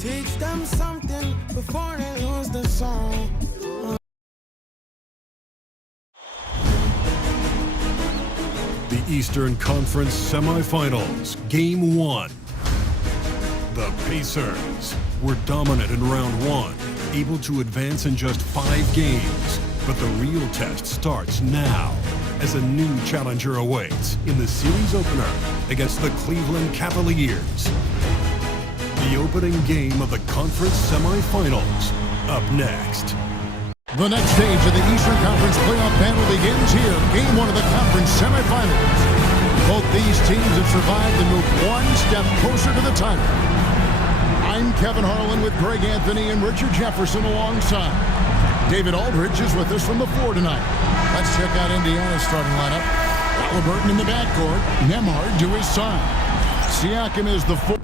Teach them something before they lose the song. The Eastern Conference Semifinals, Game 1. The Pacers were dominant in round 1, able to advance in just 5 games. But the real test starts now, as a new challenger awaits in the series opener against the Cleveland Cavaliers. The opening game of the conference semifinals, up next. The next stage of the Eastern Conference playoff battle begins here. Game 1 of the conference semifinals. Both these teams have survived and moved one step closer to the title. I'm Kevin Harlan with Greg Anthony and Richard Jefferson alongside. David Aldridge is with us from the floor tonight. Let's check out Indiana's starting lineup. Halliburton in the backcourt. Nembhard to his side. Siakam is the 4.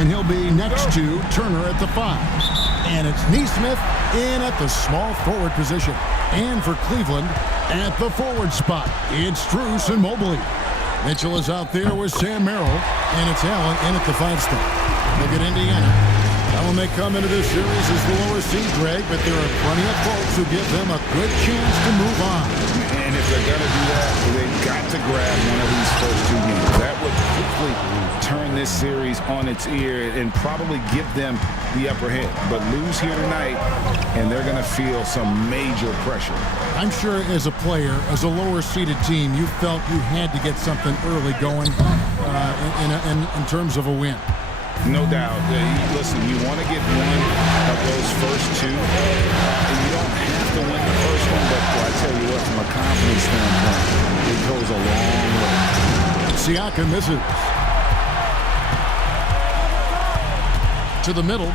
And he'll be next to Turner at the 5. And it's Nesmith in at the small forward position. And for Cleveland, at the forward spot, it's Strus and Mobley. Mitchell is out there with Sam Merrill. And it's Allen in at the 5 spot. Look at Indiana. Allen may come into this series as the lower seed, Greg, but there are plenty of folks who give them a good chance to move on. And if they're going to do that, they've got to grab one of these first 2 games. That would quickly turn this series on its ear and probably give them the upper hand. But lose here tonight, and they're going to feel some major pressure. I'm sure as a player, as a lower-seeded team, you felt you had to get something early going in terms of a win. No doubt. Listen, you want to get one of those first 2. And you don't have to win the first one, but I tell you what, from a confidence standpoint, it goes a long way. Siakam misses. To the middle.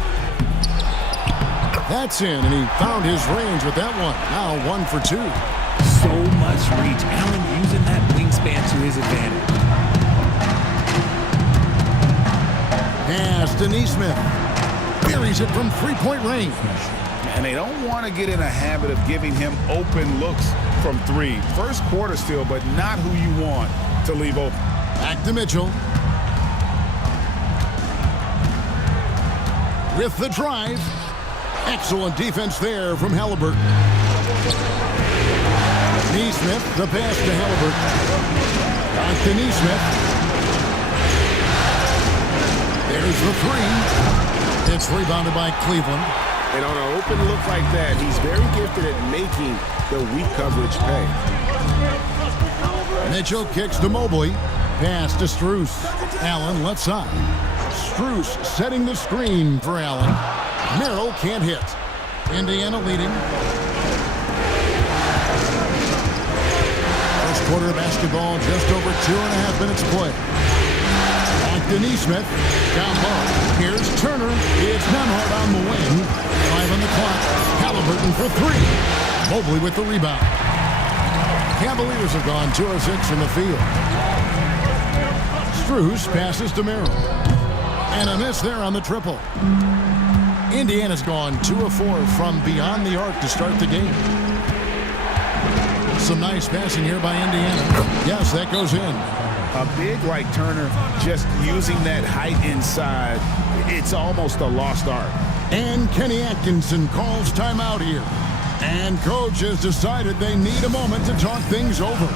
That's in, and he found his range with that one. Now 1 for 2. So much reach. Allen using that wingspan to his advantage. Pass to Nesmith. Buries it from 3-point range. And they don't want to get in a habit of giving him open looks from 3. First quarter still, but not who you want to leave open. Back to Mitchell. With the drive. Excellent defense there from Halliburton. Nesmith, the pass to Halliburton. Back to Nesmith. There's the 3. It's rebounded by Cleveland. And on an open look like that, he's very gifted at making the weak coverage pay. Mitchell kicks to Mobley. Pass to Strus. Allen left side. Strus setting the screen for Allen. Merrill can't hit. Indiana leading. First quarter of basketball, just over 2.5 minutes play. To Nesmith, down low. Here's Turner. It's Nembhard on the wing. 5 on the clock. Halliburton for 3. Mobley with the rebound. Cavaliers have gone 2 of 6 in the field. Strus passes to Merrill. And a miss there on the triple. Indiana's gone 2 of 4 from beyond the arc to start the game. Some nice passing here by Indiana. Yes, that goes in. A big like Turner, just using that height inside, it's almost a lost art. And Kenny Atkinson calls timeout here. And coach has decided they need a moment to talk things over.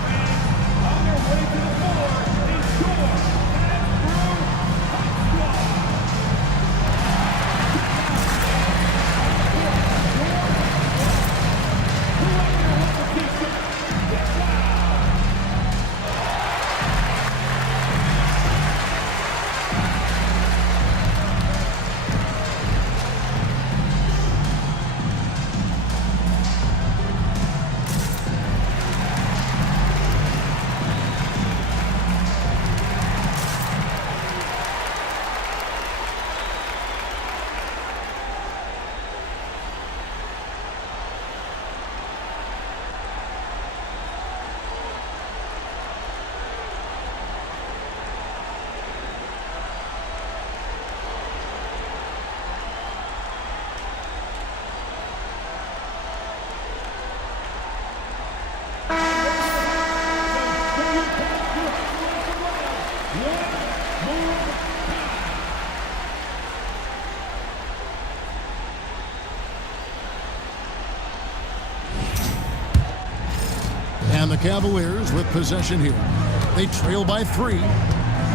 Cavaliers with possession here. They trail by 3.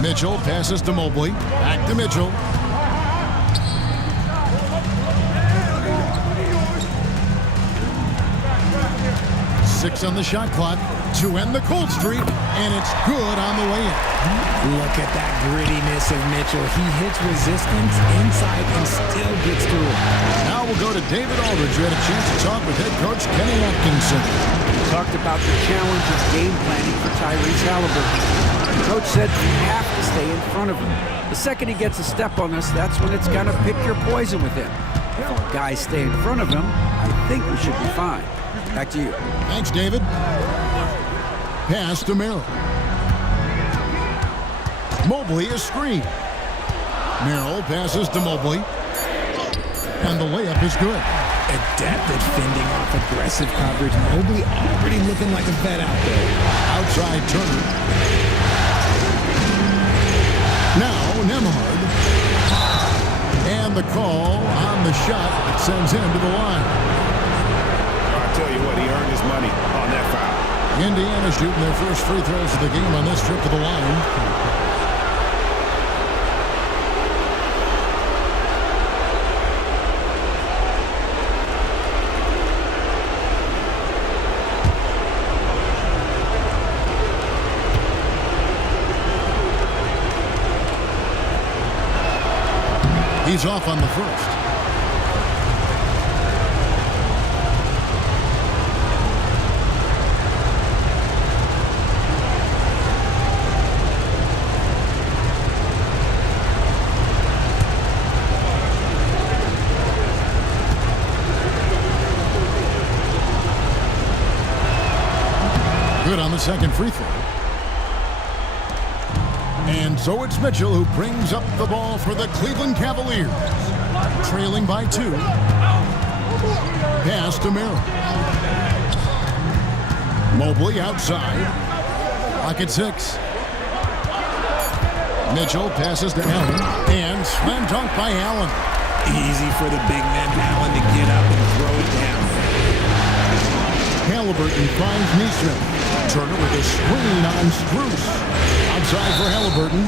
Mitchell passes to Mobley. Back to Mitchell. Six on the shot clock to end the cold streak, and it's good on the way in. Look at that grittiness of Mitchell. He hits resistance inside and still gets through it. Now we'll go to David Aldridge, who had a chance to talk with head coach Kenny Atkinson. Talked about the challenge of game planning for Tyrese Halliburton. The coach said we have to stay in front of him. The second he gets a step on us, that's when it's going to pick your poison with him. If our guys stay in front of him, I think we should be fine. Back to you. Thanks, David. Pass to Merrill. Mobley is screened. Merrill passes to Mobley. And the layup is good. Adept at fending off aggressive coverage. Mobley already looking like a vet out there. Outside Turner. Now Nembhard. And the call on the shot that sends him to the line. I'll tell you what, he earned his money on that foul. Indiana shooting their first free throws of the game on this trip to the line. He's off on the first. Good on the second free throw. And so it's Mitchell who brings up the ball for the Cleveland Cavaliers. Trailing by 2. Pass to Merrill. Mobley outside. Lock at 6. Mitchell passes to Allen. And slam dunk by Allen. Easy for the big man Allen to get up and throw it down. Halliburton finds Neesmith. Turner with a screen on Strus. Outside for Halliburton.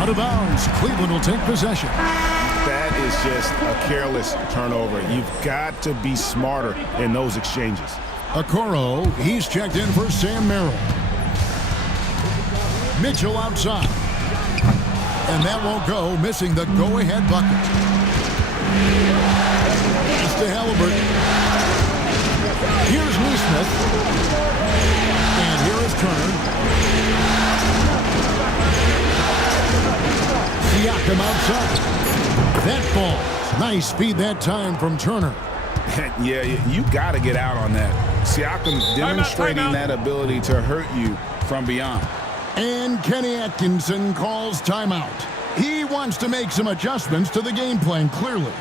Out of bounds. Cleveland will take possession. That is just a careless turnover. You've got to be smarter in those exchanges. Okoro, he's checked in for Sam Merrill. Mitchell outside. And that won't go, missing the go-ahead bucket. Pass to Halliburton. Here's Neesmith. And here is Turner. Siakam outside. That ball. Nice speed that time from Turner. Yeah, you got to get out on that. Siakam demonstrating that ability to hurt you from beyond. And Kenny Atkinson calls timeout. He wants to make some adjustments to the game plan, clearly.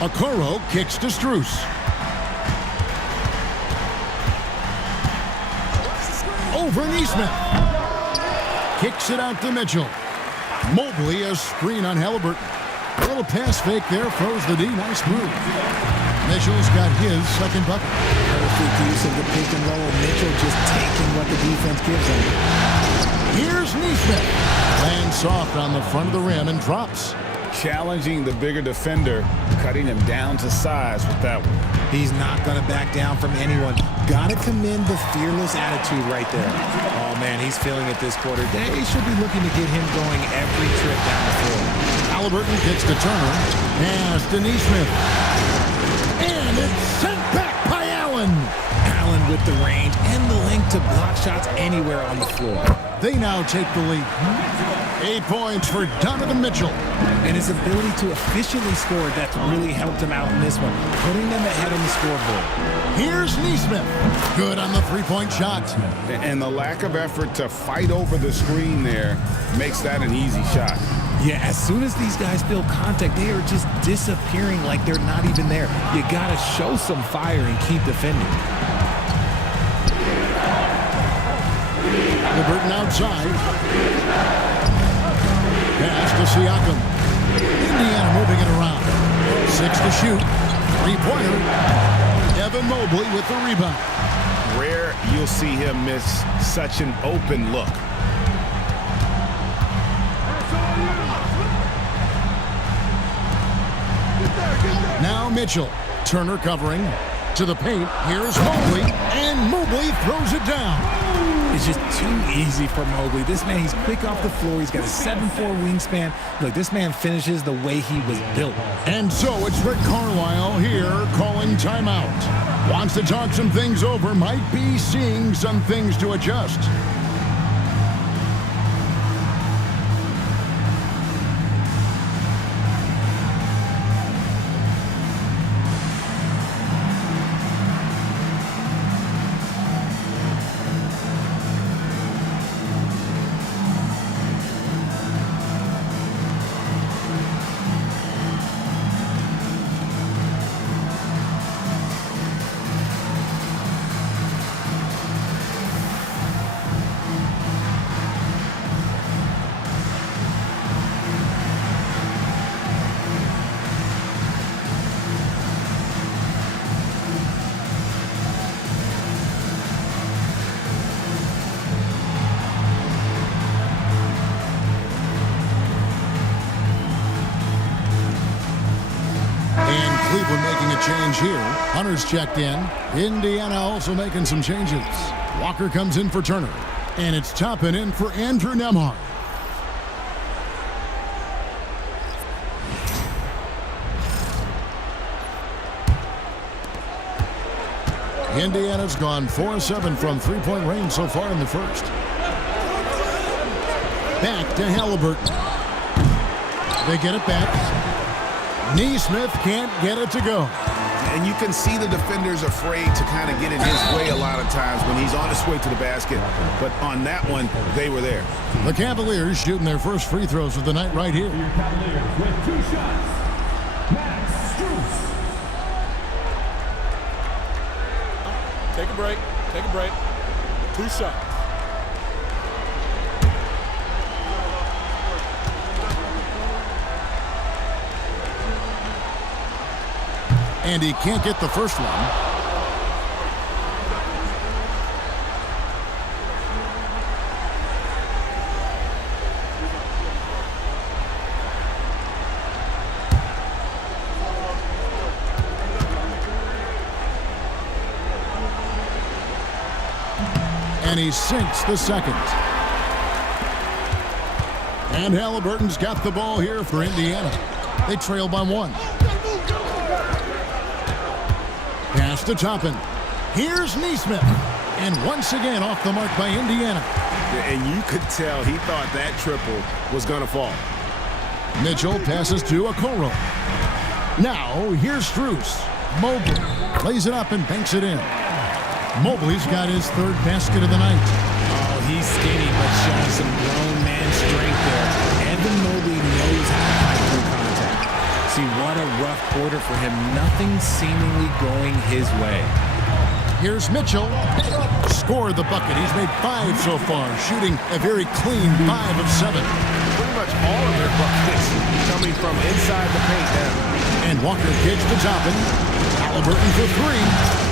Okoro kicks to Strus. Over Neesmith. Kicks it out to Mitchell. Mobley, a screen on Halliburton. A little pass fake there, froze the D. Nice move. Mitchell's got his second bucket. Perfect use of the pick and roll. Mitchell just taking what the defense gives him. Here's Neesmith. Lands soft on the front of the rim and drops. Challenging the bigger defender, cutting him down to size with that one. He's not going to back down from anyone. Got to commend the fearless attitude right there. Oh, man, he's feeling it this quarter. They should be looking to get him going every trip down the floor. Halliburton kicks to Turner. Pass to Neesmith. And it's sent back by Allen. Allen with the range and the length to block shots anywhere on the floor. They now take the lead. 8 points for Donovan Mitchell. And his ability to efficiently score, that's really helped him out in this one, putting them ahead on the scoreboard. Here's Neesmith. Good on the three-point shot. And the lack of effort to fight over the screen there makes that an easy shot. Yeah, as soon as these guys feel contact, they are just disappearing like they're not even there. You got to show some fire and keep defending. Halliburton outside. Pass to Siakam. Indiana moving it around. 6 to shoot. Three-pointer. Evan Mobley with the rebound. Rare you'll see him miss such an open look. Now Mitchell. Turner covering. To the paint. Here's Mobley. And Mobley throws it down. It's just too easy for Mobley. This man, he's quick off the floor. He's got a 7'4" wingspan. Look, this man finishes the way he was built. And so it's Rick Carlisle here calling timeout. Wants to talk some things over. Might be seeing some things to adjust. Cleveland making a change here. Hunter's checked in. Indiana also making some changes. Walker comes in for Turner. And it's Toppin in for Andrew Nembhard. Indiana's gone 4-7 from three-point range so far in the first. Back to Halliburton. They get it back. Neesmith can't get it to go. And you can see the defenders afraid to kind of get in his way a lot of times when he's on his way to the basket. But on that one, they were there. The Cavaliers shooting their first free throws of the night right here. Cavaliers with 2 shots. Max Strus. Take a break. Take a break. 2 shots. And he can't get the first one. And he sinks the second. And Halliburton's got the ball here for Indiana. They trail by 1. Pass to Toppin. Here's Neesmith. And once again off the mark by Indiana. And you could tell he thought that triple was going to fall. Mitchell passes to Okoro. Now here's Strus. Mobley plays it up and banks it in. Mobley's got his third basket of the night. Oh, he's skinny but showing some grown man strength there. Evan Mobley knows how to fight through contact. See, what a rough quarter for him. Nothing seemingly going his way. Here's Mitchell. Scored the bucket. He's made 5 so far, shooting a very clean 5 of 7. Pretty much much all of their buckets coming from inside the paint now. And Walker kicks to Toppin. Halliburton for three.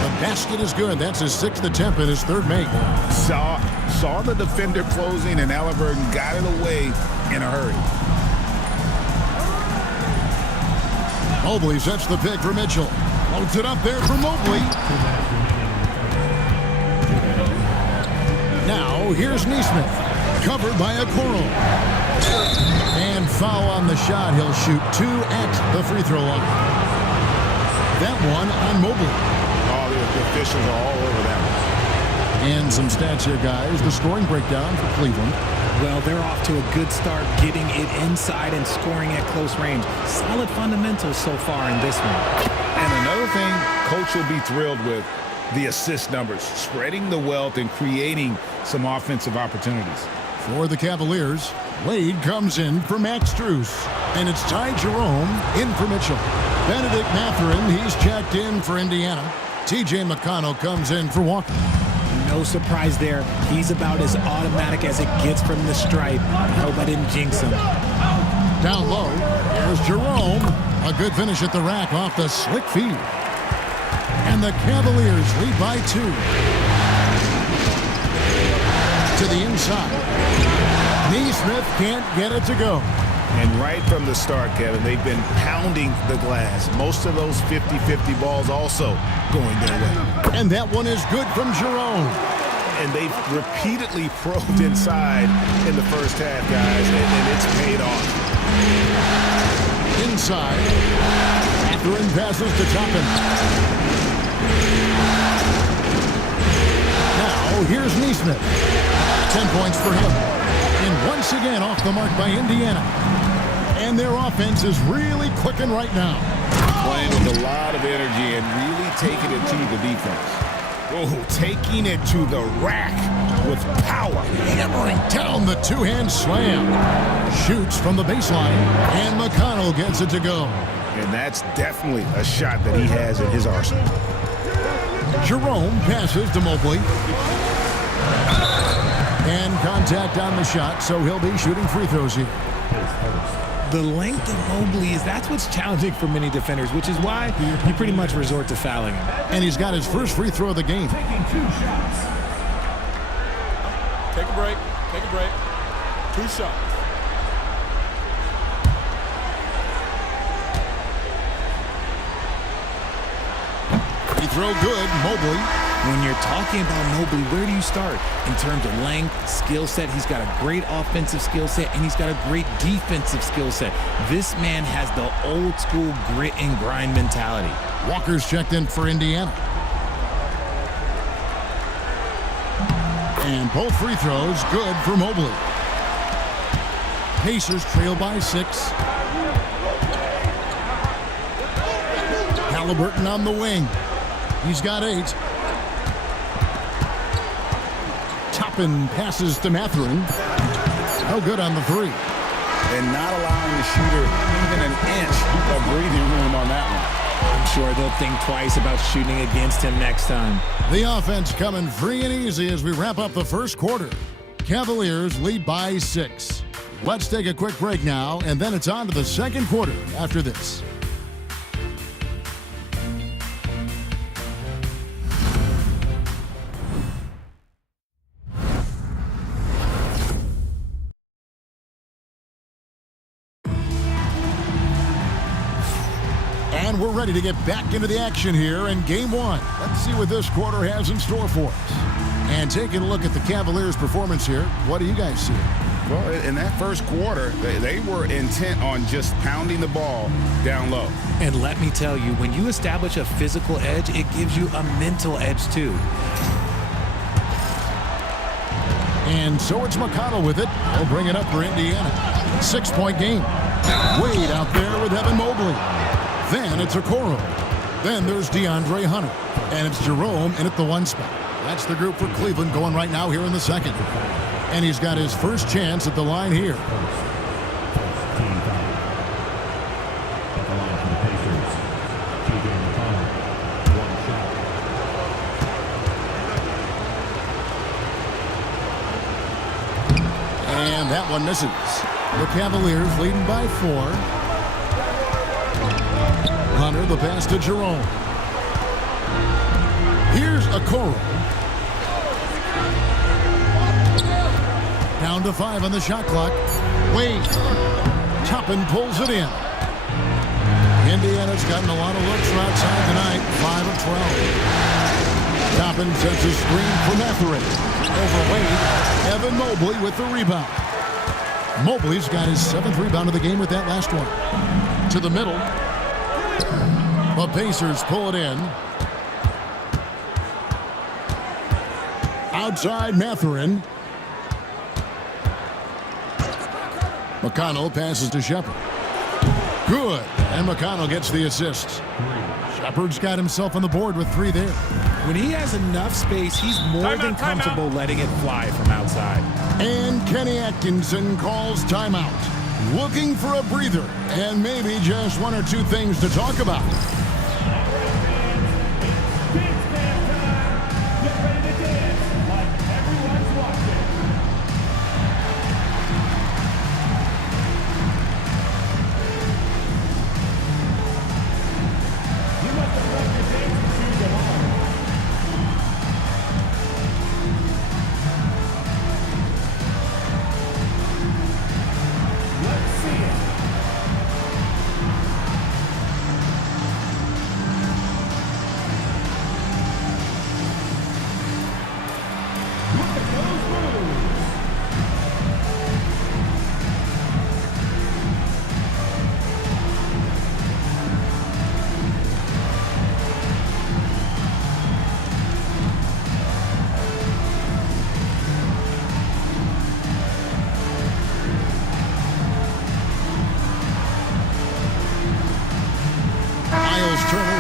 The basket is good. That's his 6th attempt and his 3rd make. Saw the defender closing, and Halliburton got it away in a hurry. Mobley sets the pick for Mitchell. Loads it up there for Mobley. Now, here's Neesmith. Covered by Okoro. And foul on the shot. He'll shoot 2 at the free throw line. That one on Mobley. Oh, the officials are all over that one. And some stats here, guys. The scoring breakdown for Cleveland. Well, they're off to a good start getting it inside and scoring at close range. Solid fundamentals so far in this one. And another thing Coach will be thrilled with, the assist numbers, spreading the wealth and creating some offensive opportunities. For the Cavaliers, Wade comes in for Max Strus. And it's Ty Jerome in for Mitchell. Benedict Mathurin, he's checked in for Indiana. T.J. McConnell comes in for Walker. No surprise there. He's about as automatic as it gets from the stripe. I hope I didn't jinx him. Down low, here's Jerome. A good finish at the rack off the slick feed. And the Cavaliers lead by 2. To the inside. Neesmith can't get it to go. And right from the start, Kevin, they've been pounding the glass. Most of those 50-50 balls also going their way. And that one is good from Jerome. And they've repeatedly probed inside in the first half, guys, and it's paid off. Inside. Mathurin passes to Toppin. Now, here's Neesmith. 10 points for him. And once again off the mark by Indiana. And their offense is really clicking right now. Playing with a lot of energy and really taking it to the defense. Oh, taking it to the rack with power. Hammering down the two-hand slam. Shoots from the baseline. And McConnell gets it to go. And that's definitely a shot that he has in his arsenal. Jerome passes to Mobley. And contact on the shot, so he'll be shooting free throws here. The length of Mobley that's what's challenging for many defenders, which is why you pretty much resort to fouling him. And he's got his first free throw of the game. Taking 2 shots. Take a break. Take a break. 2 shots. Free throw good, Mobley. When you're talking about Mobley, where do you start? In terms of length, skill set, he's got a great offensive skill set, and he's got a great defensive skill set. This man has the old school grit and grind mentality. Walker's checked in for Indiana. And both free throws good for Mobley. Pacers trail by 6. Halliburton on the wing. He's got 8. Toppin passes to Mathurin. No good on the 3. And not allowing the shooter even an inch of breathing room on that one. I'm sure they'll think twice about shooting against him next time. The offense coming free and easy as we wrap up the first quarter. Cavaliers lead by 6. Let's take a quick break now, and then it's on to the second quarter after this. And we're ready to get back into the action here in Game 1. Let's see what this quarter has in store for us. And taking a look at the Cavaliers' performance here, what do you guys see? Well, in that first quarter, they were intent on just pounding the ball down low. And let me tell you, when you establish a physical edge, it gives you a mental edge too. And so it's McConnell with it. He'll bring it up for Indiana. 6-point game. Wade out there with Evan Mobley. Then it's Okoro. Then there's DeAndre Hunter. And it's Jerome in at the 1 spot. That's the group for Cleveland going right now here in the second. And he's got his first chance at the line here. And that one misses. The Cavaliers leading by 4. Hunter, the pass to Jerome. Here's Okoro. Down to 5 on the shot clock. Wade. Toppin pulls it in. Indiana's gotten a lot of looks from outside tonight. 5 of 12. Toppin sets a screen for Mathurin. Over Wade. Evan Mobley with the rebound. Mobley's got his 7th rebound of the game with that last one. To the middle. The Pacers pull it in. Outside Mathurin. McConnell passes to Shepard. Good. And McConnell gets the assist. Shepard's got himself on the board with 3 there. When he has enough space, he's more than comfortable letting it fly from outside. And Kenny Atkinson calls timeout. Looking for a breather and maybe just 1 or 2 things to talk about.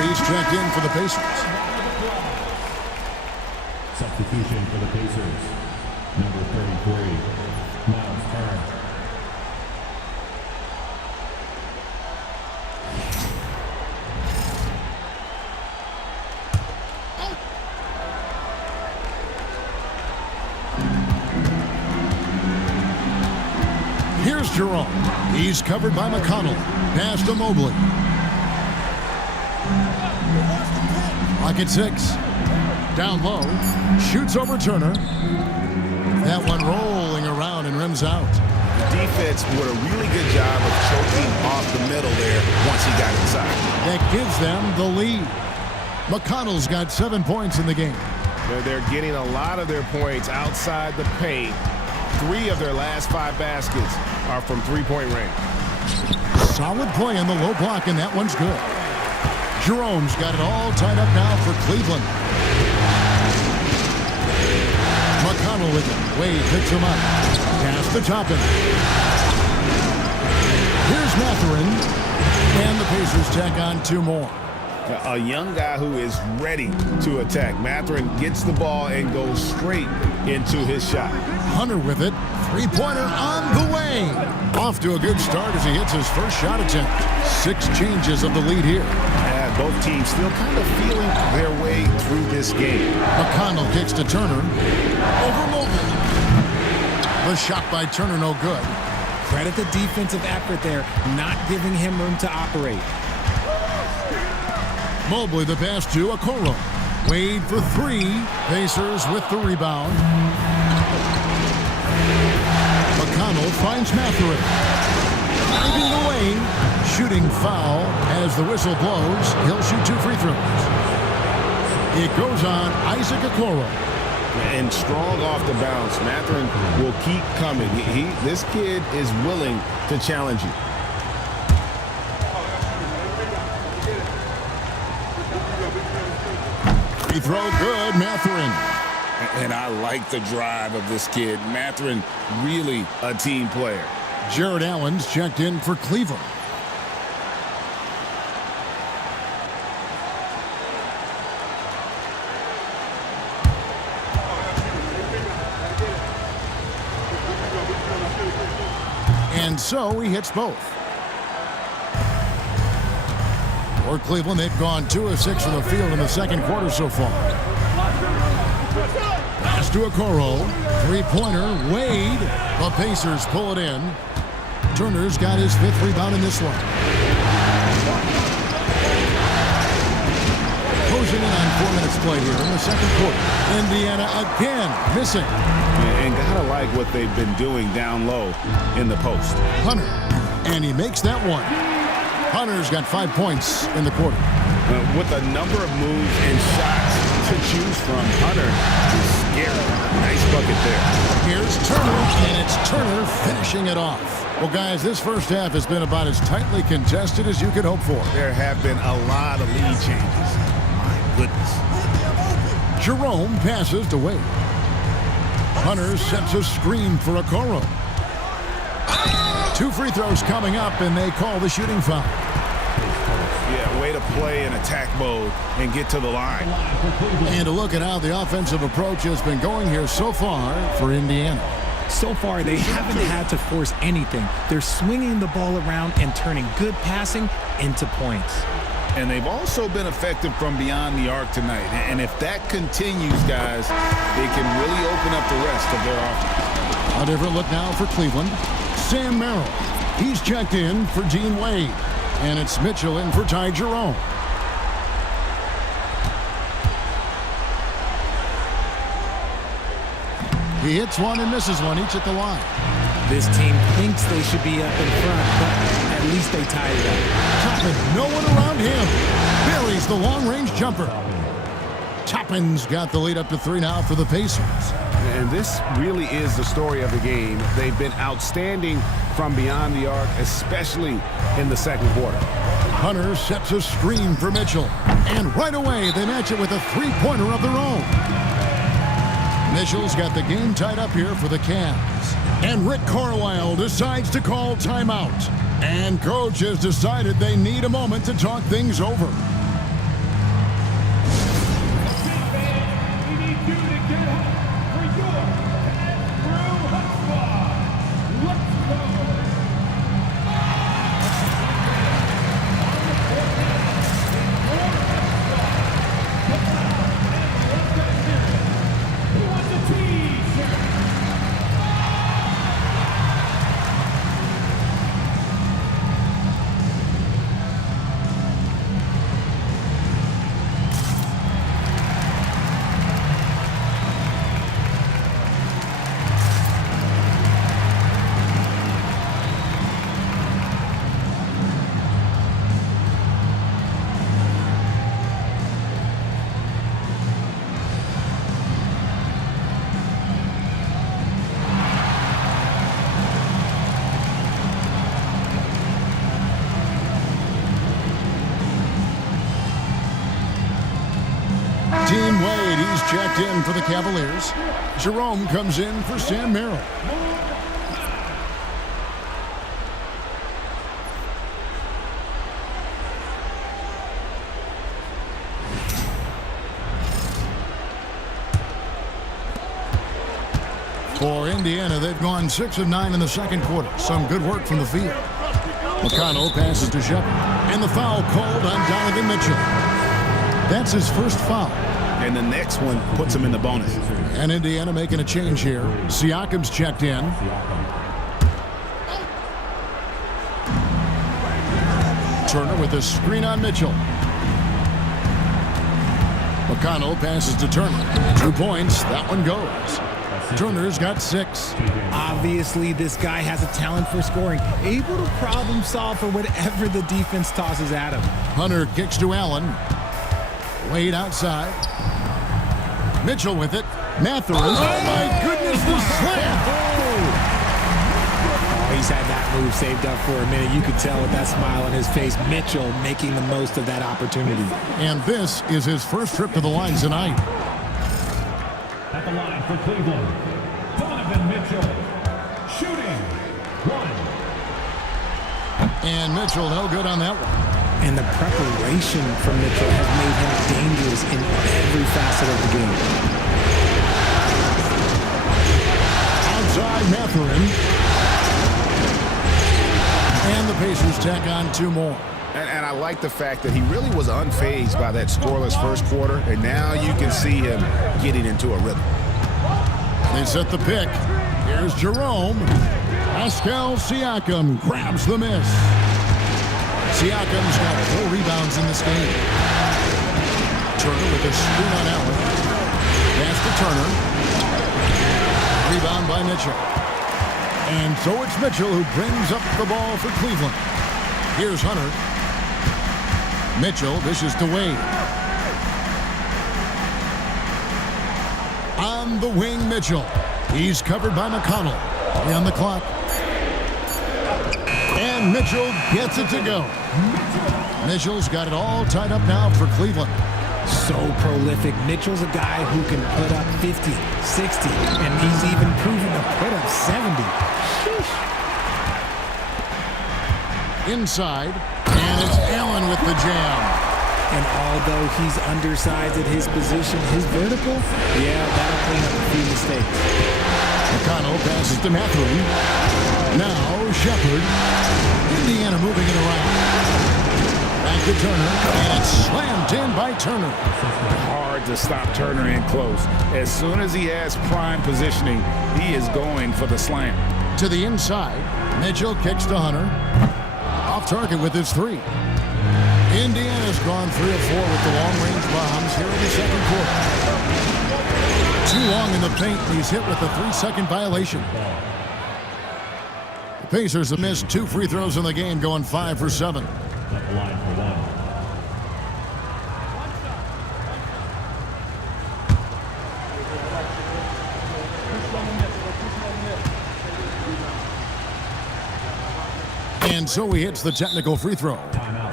He's checked in for the Pacers. Substitution for the Pacers. Number 33, Miles Turner. Here's Jerome. He's covered by McConnell. Pass to Mobley. Clock at 6. Down low. Shoots over Turner. That one rolling around and rims out. The defense did a really good job of choking off the middle there once he got inside. That gives them the lead. McConnell's got 7 points in the game. They're getting a lot of their points outside the paint. 3 of their last 5 baskets are from three-point range. Solid play on the low block, and that one's good. Jerome's got it all tied up now for Cleveland. McConnell with it. Wade picks him up. Pass to Toppin. Here's Mathurin. And the Pacers tack on 2 more. A young guy who is ready to attack. Mathurin gets the ball and goes straight into his shot. Hunter with it. 3-pointer on the way. Off to a good start as he hits his first shot attempt. 6 changes of the lead here. And both teams still kind of feeling their way through this game. McConnell kicks to Turner. Over Mobley. The shot by Turner no good. Credit the defensive effort there, not giving him room to operate. Mobley the pass to Okoro. Wade for 3. Pacers with the rebound. McConnell finds Mathurin. Driving the lane. Shooting foul as the whistle blows. He'll shoot 2 free throws. It goes on Isaac Okoro. And strong off the bounce. Mathurin will keep coming. This kid is willing to challenge you. Free throw good, Mathurin. And I like the drive of this kid. Mathurin, really a team player. Jared Allen's checked in for Cleveland. And so he hits both. For Cleveland, they've gone 2 of 6 from the field in the second quarter so far. Pass to Okoro. 3-pointer, Wade. The Pacers pull it in. Turner's got his 5th rebound in this one. Closing in on 4 minutes played here in the second quarter. Indiana again missing. And gotta like what they've been doing down low in the post. Hunter, and he makes that one. Hunter's got 5 points in the quarter. With a number of moves and shots to choose from, Hunter is scary. Nice bucket there. Here's Turner, and it's Turner finishing it off. Well, guys, this first half has been about as tightly contested as you could hope for. There have been a lot of lead changes. My goodness. Jerome passes to Wade. Hunter sets a screen for Okoro. 2 free throws coming up, and they call the shooting foul. Yeah, way to play in attack mode and get to the line. And to look at how the offensive approach has been going here so far for Indiana. So far, they haven't had to force anything. They're swinging the ball around and turning good passing into points. And they've also been effective from beyond the arc tonight. And if that continues, guys, they can really open up the rest of their offense. A different look now for Cleveland. Sam Merrill. He's checked in for Dean Wade. And it's Mitchell in for Ty Jerome. He hits one and misses one, each at the line. This team thinks they should be up in front, but at least they tied it up. Toppin, no one around him. Buries the long-range jumper. Toppin's got the lead up to 3 now for the Pacers. And this really is the story of the game. They've been outstanding from beyond the arc, especially in the second quarter. Hunter sets a screen for Mitchell. And right away, they match it with a 3-pointer of their own. Mitchell's got the game tied up here for the Cavs. And Rick Carlisle decides to call timeout. And coach has decided they need a moment to talk things over. Dean Wade, he's checked in for the Cavaliers. Jerome comes in for Sam Merrill. For Indiana, they've gone 6 of 9 in the second quarter. Some good work from the field. McConnell passes to Shepard. And the foul called on Donovan Mitchell. That's his first foul. And the next one puts him in the bonus. And Indiana making a change here. Siakam's checked in. Turner with a screen on Mitchell. McConnell passes to Turner. 2 points. That one goes. Turner's got 6. Obviously, this guy has a talent for scoring, able to problem solve for whatever the defense tosses at him. Hunter kicks to Allen. Wade outside. Mitchell with it. Mathurin. Oh, my goodness, the slam. Oh, he's had that move saved up for a minute. You could tell with that smile on his face. Mitchell making the most of that opportunity. And this is his first trip to the line tonight. At the line for Cleveland, Donovan Mitchell, shooting 1. And Mitchell no good on that one. And the preparation from Mitchell has made him dangerous in every facet of the game. Outside Mathurin. And the Pacers tack on 2 more. And I like the fact that he really was unfazed by that scoreless first quarter. And now you can see him getting into a rhythm. They set the pick. Here's Jerome. Pascal Siakam grabs the miss. Siakam's got 4 rebounds in this game. Turner with a screen on Allen. Pass to Turner. Rebound by Mitchell. And so it's Mitchell who brings up the ball for Cleveland. Here's Hunter. Mitchell dishes to Wade. On the wing, Mitchell. He's covered by McConnell. On the clock. And Mitchell gets it to go. Mitchell's got it all tied up now for Cleveland. So prolific. Mitchell's a guy who can put up 50, 60, and he's even proven to put up 70. Sheesh. Inside, and it's Allen with the jam. And although he's undersized at his position, his vertical, yeah, that'll clean up a few mistakes. McConnell passes to Matthew. Now Shepard. Indiana moving it around. Back to Turner, and it's slammed in by Turner. Hard to stop Turner in close. As soon as he has prime positioning, he is going for the slam. To the inside, Mitchell kicks to Hunter. Off target with his 3. Indiana's gone 3 of 4 with the long-range bombs here in the second quarter. Too long in the paint, and he's hit with a 3-second violation. The Pacers have missed 2 free throws in the game, going 5 for 7. At the line for 1. And so he hits the technical free throw.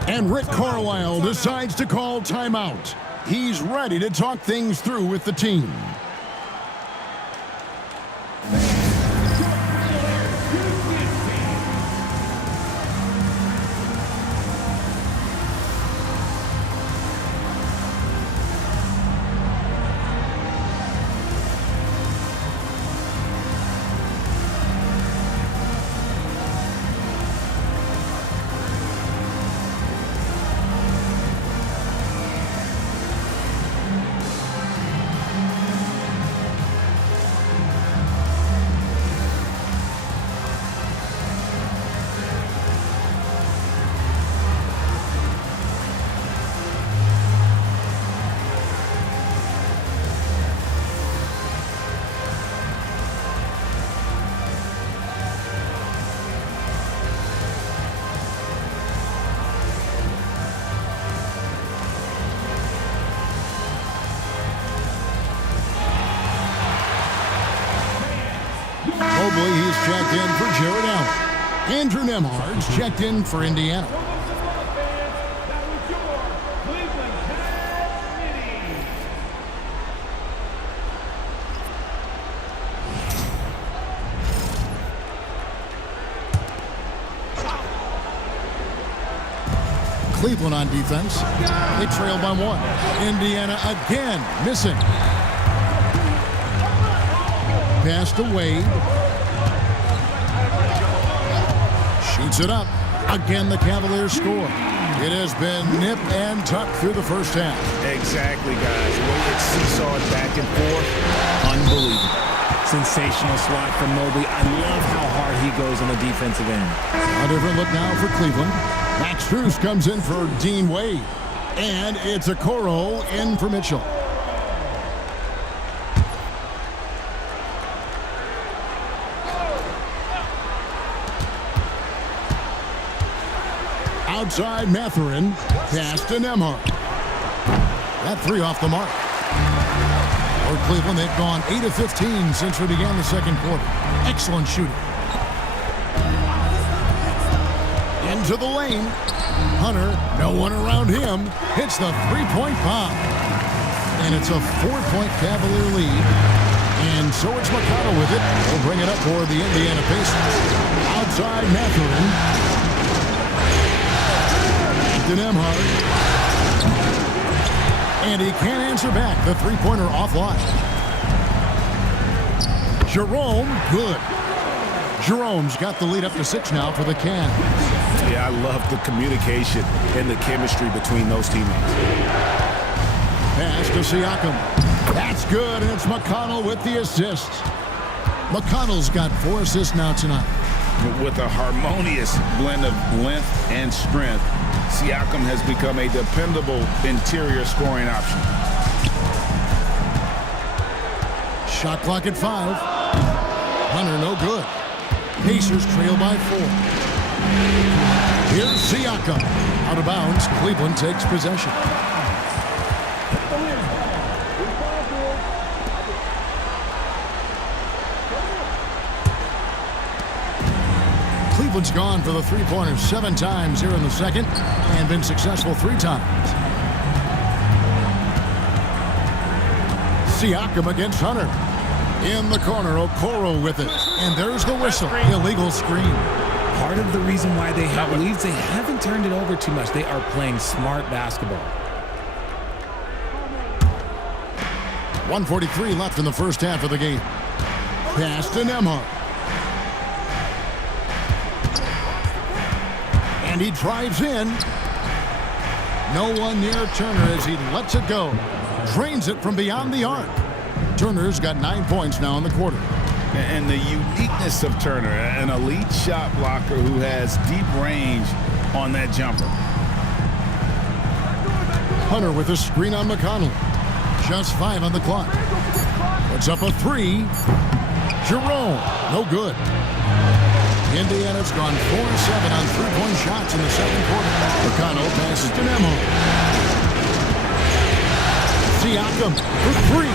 And Rick Carlisle decides to call timeout. He's ready to talk things through with the team. Mobley, he's checked in for Jared Allen. Andrew Nembhard's checked in for Indiana. Cleveland on defense. They trail by 1. Indiana again missing. Pass to Wade. Shoots it up. Again, the Cavaliers score. It has been nip and tuck through the first half. Exactly, guys. The way it's seesawed back and forth, unbelievable. Sensational swat from Mobley. I love how hard he goes on the defensive end. A different look now for Cleveland. Max Strus comes in for Dean Wade. And it's a Okoro in for Mitchell. Outside Mathurin, pass to Nembhard. That 3 off the mark. For Cleveland, they've gone 8 of 15 since we began the second quarter. Excellent shooting. Into the lane. Hunter, no one around him, hits the 3-point bomb. And it's a 4-point Cavalier lead. And so it's McConnell with it. We'll bring it up for the Indiana Pacers. Outside Mathurin. To Nembhard. And he can't answer back. The 3-pointer offline. Jerome, good. Jerome's got the lead up to 6 now for the Cavs. Yeah, I love the communication and the chemistry between those teammates. Pass to Siakam. That's good, and it's McConnell with the assist. McConnell's got 4 assists now tonight. With a harmonious blend of length and strength, Siakam has become a dependable interior scoring option. Shot clock at 5. Hunter no good. Pacers trail by 4. Here's Siakam. Out of bounds, Cleveland takes possession. Cleveland's gone for the three-pointer 7 times here in the second and been successful 3 times. Siakam against Hunter. In the corner, Okoro with it. And there's the whistle. Illegal screen. Part of the reason why they have leads, they haven't turned it over too much. They are playing smart basketball. 1:43 left in the first half of the game. Pass to Nembhard. And he drives in. No one near Turner as he lets it go. Drains it from beyond the arc. Turner's got 9 points now in the quarter. And the uniqueness of Turner, an elite shot blocker who has deep range on that jumper. Hunter with a screen on McConnell. Just 5 on the clock. Puts up a 3. Jerome, no good. Indiana's gone 4-7 on three-point shots in the second quarter. McConnell passes to Nembhard. Siakam for 3.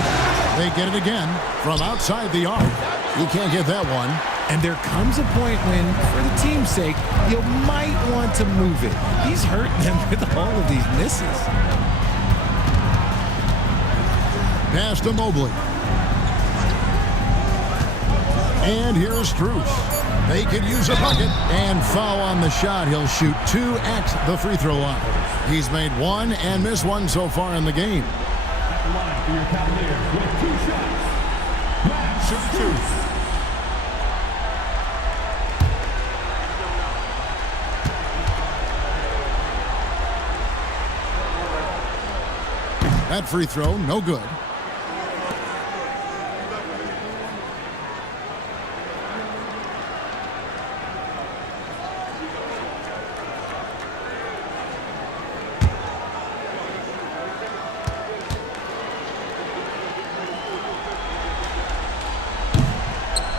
They get it again from outside the arc. You can't get that one. And there comes a point when, for the team's sake, you might want to move it. He's hurting them with all of these misses. Pass to Mobley. And here's Strus. They could use a bucket and foul on the shot. He'll shoot 2 at the free throw line. He's made 1 and missed 1 so far in the game. Line for your Cavaliers with 2 shots. Shoot 2. That free throw, no good.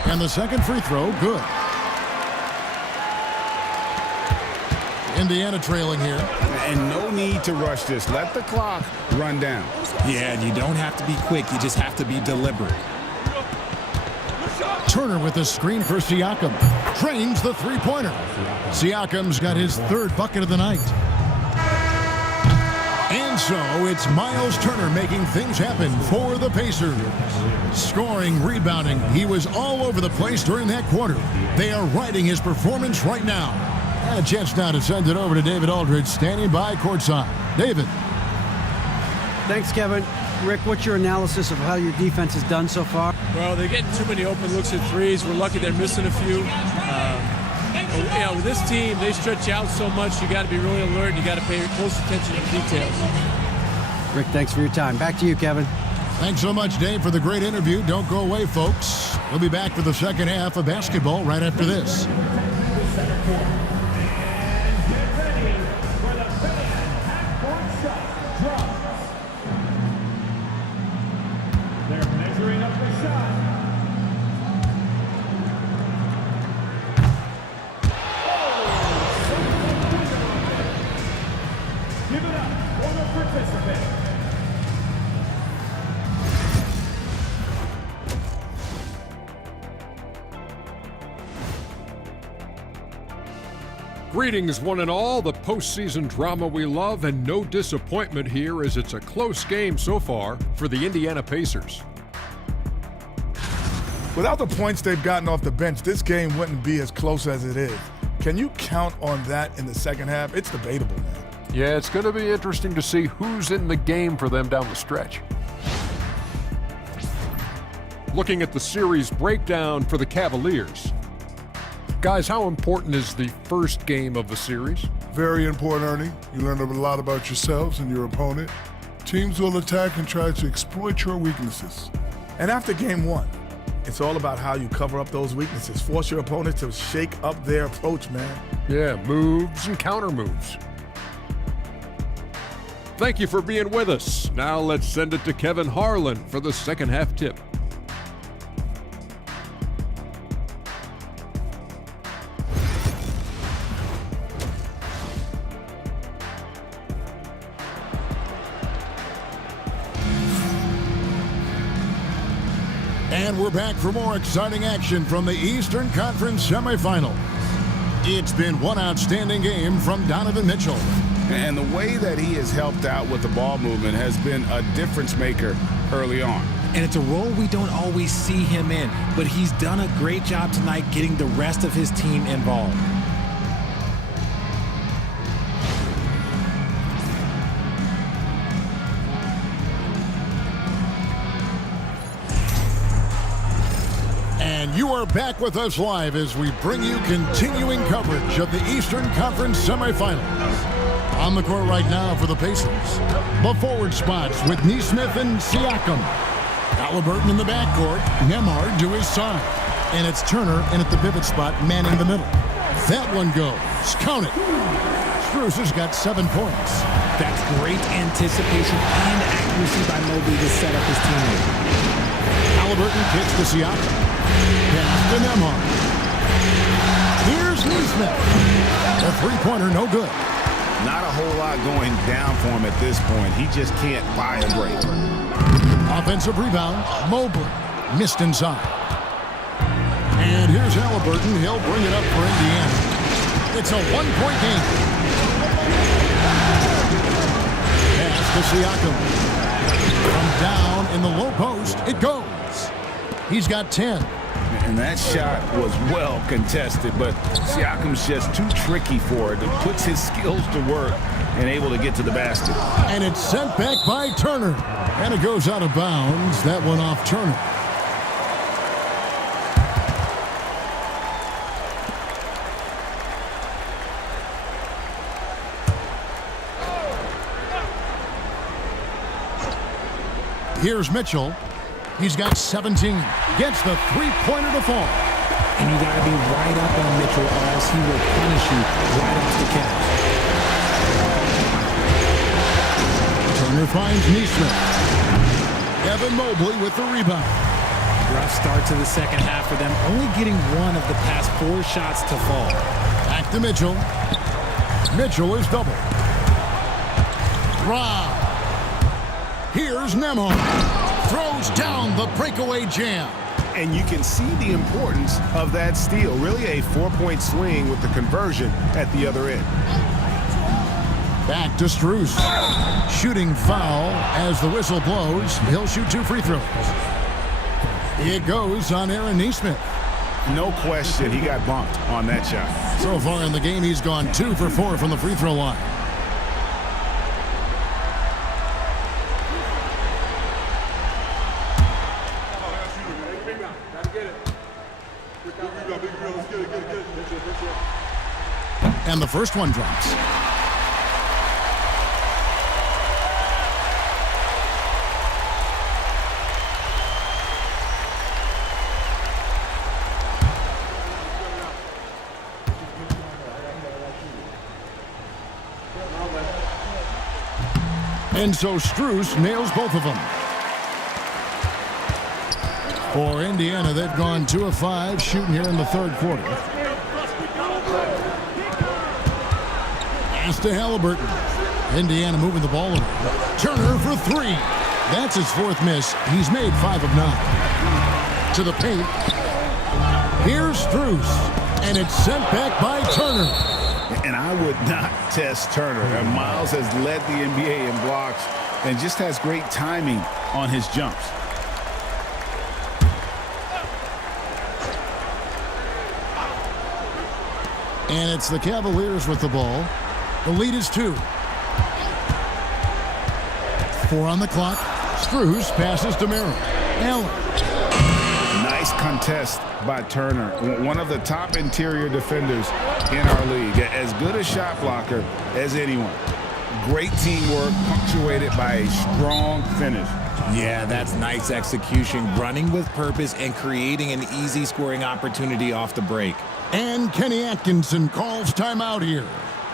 And the second free throw, good. Indiana trailing here. And no need to rush this. Let the clock run down. Yeah, you don't have to be quick. You just have to be deliberate. Turner with a screen for Siakam. Trains the three-pointer. Siakam's got his 3rd bucket of the night. And so it's Miles Turner making things happen for the Pacers. Scoring, rebounding, he was all over the place during that quarter. They are riding his performance right now. And a chance now to send it over to David Aldridge, standing by courtside. David. Thanks, Kevin. Rick, what's your analysis of how your defense has done so far? Well, they're getting too many open looks at threes. We're lucky they're missing a few. With this team, they stretch you out so much, you got to be really alert. You got to pay close attention to the details. Rick, thanks for your time. Back to you, Kevin. Thanks so much, Dave, for the great interview. Don't go away, folks. We'll be back for the second half of basketball right after this. They're measuring up the shot. Give it up for the participant. Greetings, one and all. The postseason drama we love, and no disappointment here as it's a close game so far for the Indiana Pacers. Without the points they've gotten off the bench, this game wouldn't be as close as it is. Can you count on that in the second half? It's debatable, man. Yeah, it's going to be interesting to see who's in the game for them down the stretch. Looking at the series breakdown for the Cavaliers. Guys, how important is the first game of the series? Very important, Ernie. You learn a lot about yourselves and your opponent. Teams will attack and try to exploit your weaknesses. And after game 1, It's all about how you cover up those weaknesses. Force your opponent to shake up their approach, man. Yeah, moves and counter moves. Thank you for being with us. Now let's send it to Kevin Harlan for the second half tip. And we're back for more exciting action from the Eastern Conference semifinals. It's been one outstanding game from Donovan Mitchell. And the way that he has helped out with the ball movement has been a difference maker early on. And it's a role we don't always see him in, but he's done a great job tonight getting the rest of his team involved. And you are back with us live as we bring you continuing coverage of the Eastern Conference semifinals. On the court right now for the Pacers, the forward spots with Nesmith and Siakam. Halliburton in the backcourt, Nembhard to his side. And it's Turner in at the pivot spot, manning the middle. That one goes. Count it. Strus has got 7 points. That's great anticipation and accuracy by Mobley to set up his teammate. Halliburton kicks to Siakam. Pass to Nembhard. Here's Nesmith. The three-pointer no good. Not a whole lot going down for him at this point. He just can't buy a break. Offensive rebound. Mobley missed inside. And here's Halliburton. He'll bring it up for Indiana. It's a one-point game. Pass to Siakam. From down in the low post, it goes. He's got 10. And that shot was well contested, but Siakam's just too tricky for it. It puts his skills to work and able to get to the basket. And it's sent back by Turner. And it goes out of bounds. That one off Turner. Here's Mitchell. He's got 17. Gets the three-pointer to fall. And you got to be right up on Mitchell, or else he will punish you right off the catch. Turner finds Nesmith. Evan Mobley with the rebound. Rough start to the second half for them, only getting one of the past 4 shots to fall. Back to Mitchell. Mitchell is double. Rob. Here's Nembhard. Throws down the breakaway jam. And you can see the importance of that steal. Really a 4-point swing with the conversion at the other end. Back to Strus. Shooting foul as the whistle blows. He'll shoot 2 free throws. It goes on Aaron Nesmith. No question, he got bumped on that shot. So far in the game, he's gone 2 for 4 from the free throw line. And the first one drops. And so Strus nails both of them. For Indiana, they've gone 2 of 5 shooting here in the third quarter. Pass to Halliburton. Indiana moving the ball around. Turner for 3. That's his 4th miss. He's made 5 of 9. To the paint. Here's Strus. And it's sent back by Turner. And I would not test Turner. And Miles has led the NBA in blocks and just has great timing on his jumps. And it's the Cavaliers with the ball. The lead is 2. 4 on the clock. Strus passes to Merrill. Allen. Nice contest by Turner. One of the top interior defenders in our league. As good a shot blocker as anyone. Great teamwork punctuated by a strong finish. Yeah, that's nice execution, running with purpose and creating an easy scoring opportunity off the break. And Kenny Atkinson calls timeout here.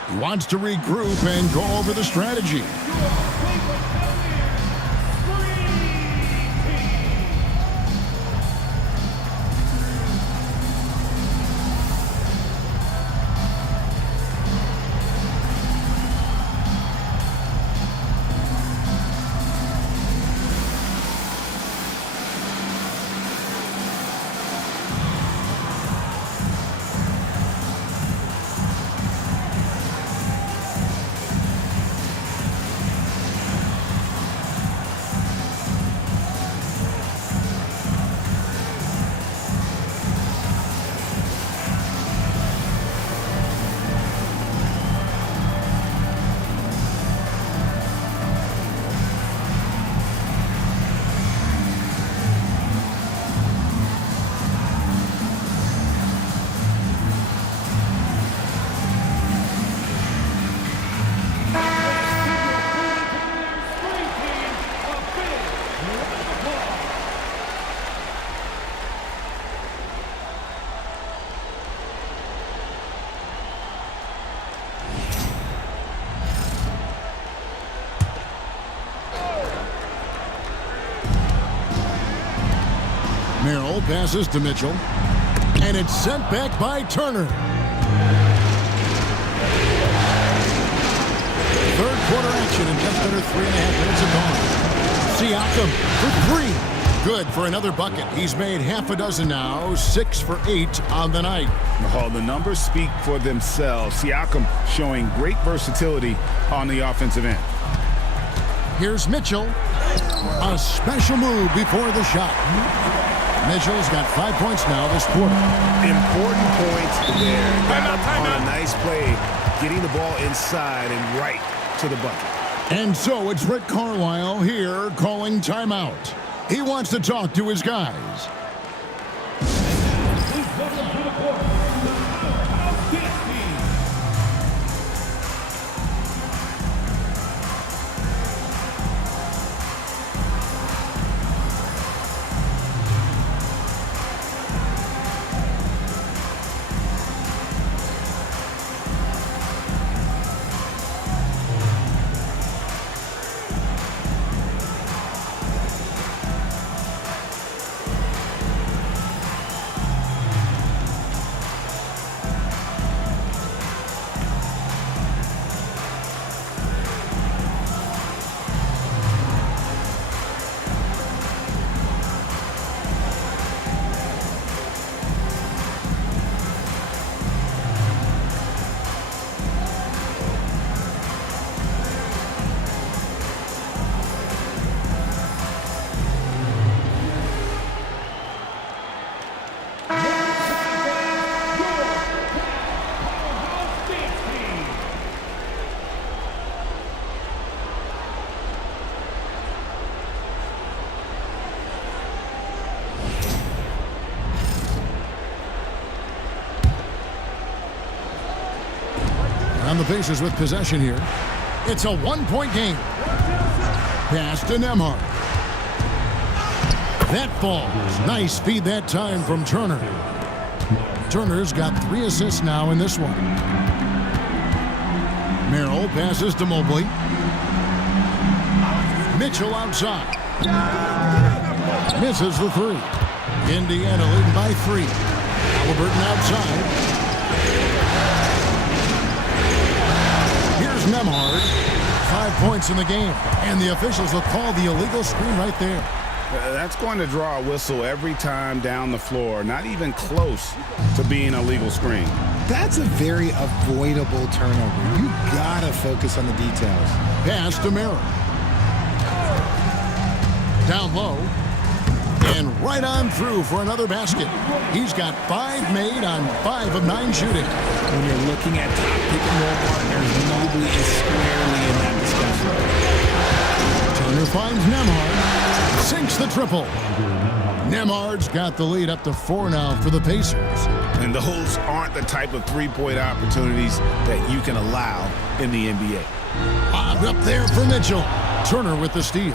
He wants to regroup and go over the strategy. Merrill passes to Mitchell, and it's sent back by Turner. Third quarter action in just under 3.5 minutes of gone. Siakam for three. Good for another bucket. He's made half a dozen now, 6 for 8 on the night. Oh, the numbers speak for themselves. Siakam showing great versatility on the offensive end. Here's Mitchell. A special move before the shot. Mitchell's got 5 points now this quarter. Important points there. Got him on a nice play, getting the ball inside and right to the bucket. And so it's Rick Carlisle here calling timeout. He wants to talk to his guys. On the Pacers with possession here. It's a one-point game. Pass to Nembhard. That falls. Nice feed that time from Turner. Turner's got 3 assists now in this one. Merrill passes to Mobley. Mitchell outside. Misses the 3. Indiana leading by 3. Halliburton outside. Here's Nembhard. 5 points in the game. And the officials will call the illegal screen right there. That's going to draw a whistle every time down the floor. Not even close to being a legal screen. That's a very avoidable turnover. You gotta focus on the details. Pass to Merrill. Down low. And right on through for another basket. He's got 5 made on 5 of 9 shooting. When you're looking at top pick-and-roll partners, Mobley is squarely in that discussion. Turner finds Nembhard. Sinks the triple. Nemhard's got the lead up to 4 now for the Pacers. And those aren't the type of three-point opportunities that you can allow in the NBA. Up there for Mitchell. Turner with the steal.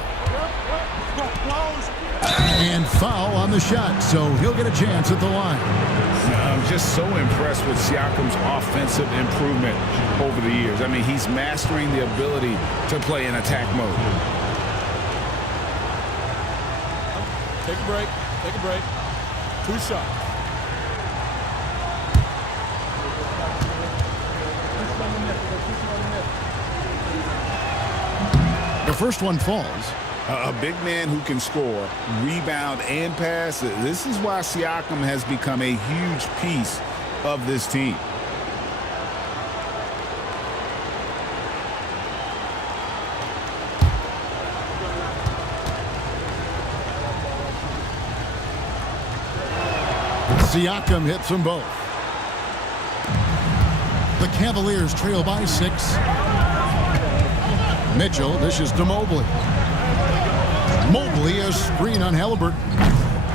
And foul on the shot, so he'll get a chance at the line. I'm just so impressed with Siakam's offensive improvement over the years. I mean, he's mastering the ability to play in attack mode. Take a break. Take a break. 2 shots. The first one falls. A big man who can score, rebound, and pass. This is why Siakam has become a huge piece of this team. Siakam hits them both. The Cavaliers trail by 6. Mitchell dishes to Mobley. Mobley, a screen on Halliburton.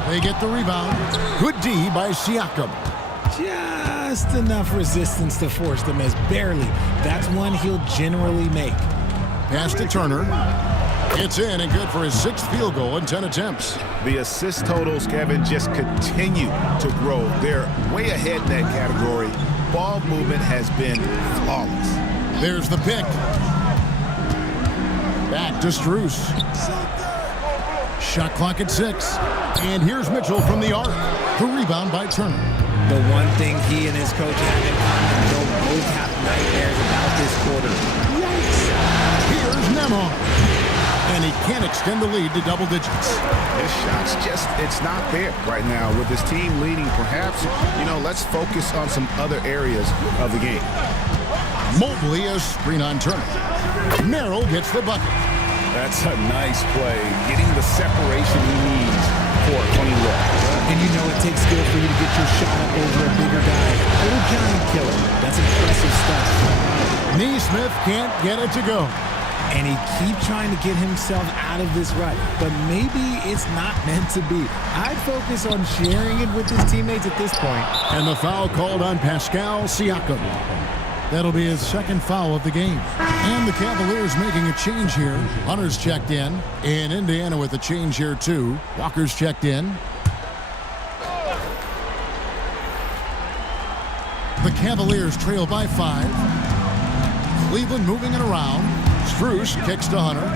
They get the rebound. Good D by Siakam. Just enough resistance to force the miss. Barely. That's one he'll generally make. Pass to Turner. It's in and good for his 6th field goal in 10 attempts. The assist totals, Kevin, just continue to grow. They're way ahead in that category. Ball movement has been flawless. There's the pick. Back to Strus. Shot clock at 6. And here's Mitchell from the arc. The rebound by Turner. The one thing he and his coach have in common, they'll both have nightmares about this quarter. Yikes! Here's Nemhard. And he can't extend the lead to double digits. His shot's it's not there right now. With his team leading, perhaps, let's focus on some other areas of the game. Mobley, a screen on Turner. Merrill gets the bucket. That's a nice play, getting the separation he needs for a clean look. And it takes skill for you to get your shot up over a bigger guy. Little giant killer. That's impressive stuff. Neesmith can't get it to go. And he keeps trying to get himself out of this rut, but maybe it's not meant to be. I'd focus on sharing it with his teammates at this point. And the foul called on Pascal Siakam. That'll be his 2nd foul of the game. And the Cavaliers making a change here. Hunter's checked in. And Indiana with a change here too. Walker's checked in. The Cavaliers trail by 5. Cleveland moving it around. Strus kicks to Hunter.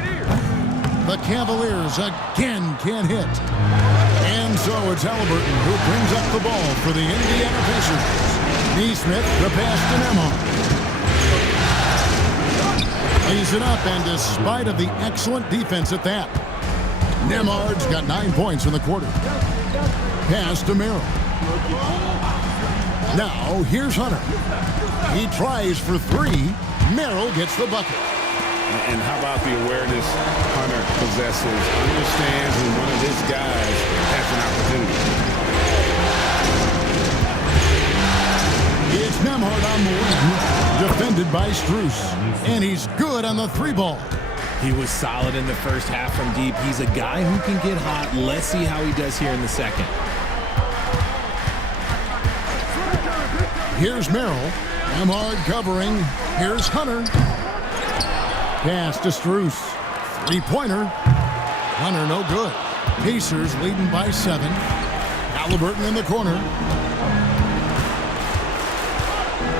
The Cavaliers again can't hit. And so it's Halliburton who brings up the ball for the Indiana Pacers. Neesmith, the pass to Nemhard. Lays it up, and despite of the excellent defense at that, Nemhard's got 9 points in the quarter. Pass to Merrill. Now here's Hunter. He tries for 3. Merrill gets the bucket. And how about the awareness Hunter possesses? Understands when one of his guys has an opportunity. It's Nemhard on the wing, defended by Strus. And he's good on the 3-ball. He was solid in the first half from deep. He's a guy who can get hot. Let's see how he does here in the second. Here's Merrill. Nemhard covering. Here's Hunter. Pass to Strus. 3-pointer. Hunter no good. Pacers leading by 7. Halliburton in the corner.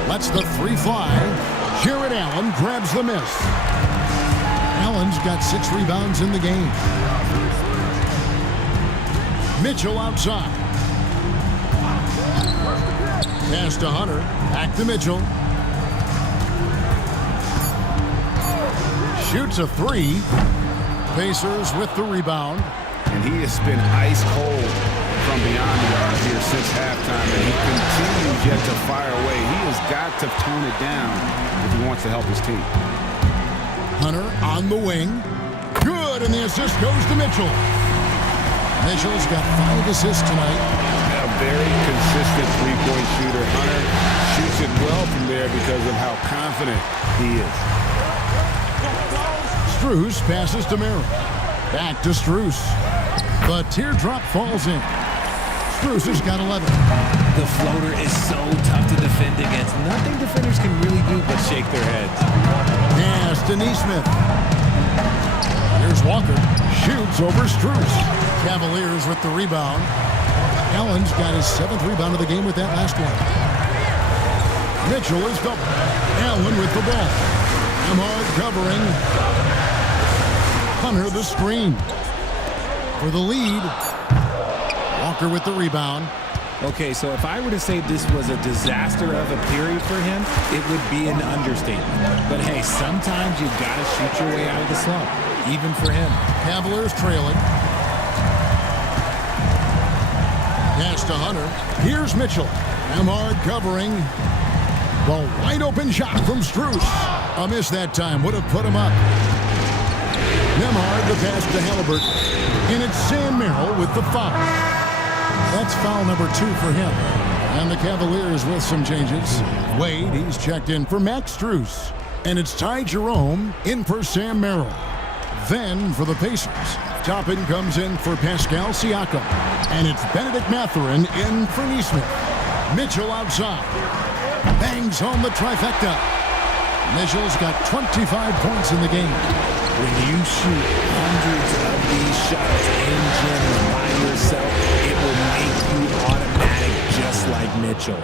Lets the 3 fly. Jared Allen grabs the miss. Allen's got 6 rebounds in the game. Mitchell outside. Pass to Hunter. Back to Mitchell. Shoots a 3. Pacers with the rebound. And he has been ice cold from beyond the arc here since halftime, and he continues yet to fire away. He has got to tone it down if he wants to help his team. Hunter on the wing. Good, and the assist goes to Mitchell. Mitchell's got 5 assists tonight. A very consistent three-point shooter. Hunter shoots it well from there because of how confident he is. Strus passes to Merrill. Back to Strus. The teardrop falls in. Strus has got 11. The floater is so tough to defend against. Nothing defenders can really do but shake their heads. Pass to Neesmith. Here's Walker. Shoots over Strus. Cavaliers with the rebound. Allen's got his 7th rebound of the game with that last one. Mitchell is double. Allen with the ball. Ahmad covering. Hunter the screen. For the lead. Walker with the rebound. Okay, so if I were to say this was a disaster of a period for him, it would be an understatement. But hey, sometimes you've got to shoot your way out of the slump, even for him. Cavaliers trailing. Pass to Hunter. Here's Mitchell. Ahmad covering. The wide open shot from Strus. A miss that time. Would have put him up. Nemhard the pass to Halliburton. And it's Sam Merrill with the foul. That's foul number 2 for him. And the Cavaliers with some changes. Wade, he's checked in for Max Strus. And it's Ty Jerome in for Sam Merrill. Then for the Pacers, Toppin comes in for Pascal Siakam. And it's Benedict Mathurin in for Neesmith. Mitchell outside. Bangs home the trifecta. Mitchell's got 25 points in the game. When you shoot hundreds of these shots in general by yourself, it will make you automatic just like Mitchell.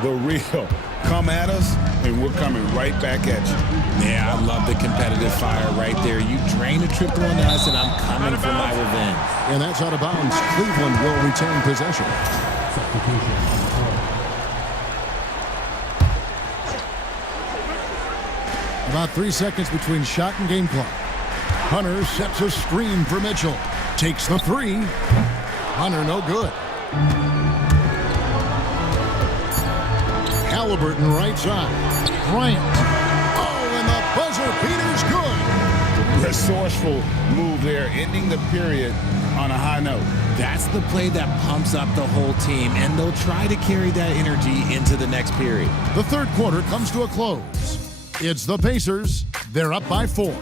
The real. Come at us, and we're coming right back at you. Yeah, I love the competitive fire right there. You drain a triple on us, and I'm coming for my revenge. And that's out of bounds. Cleveland will retain possession. About 3 seconds between shot and game clock. Hunter sets a screen for Mitchell. Takes the 3. Hunter no good. Halliburton right side. Bryant. Oh, and the buzzer beater's good. Resourceful move there, ending the period on a high note. That's the play that pumps up the whole team, and they'll try to carry that energy into the next period. The third quarter comes to a close. It's the Pacers. They're up by 4.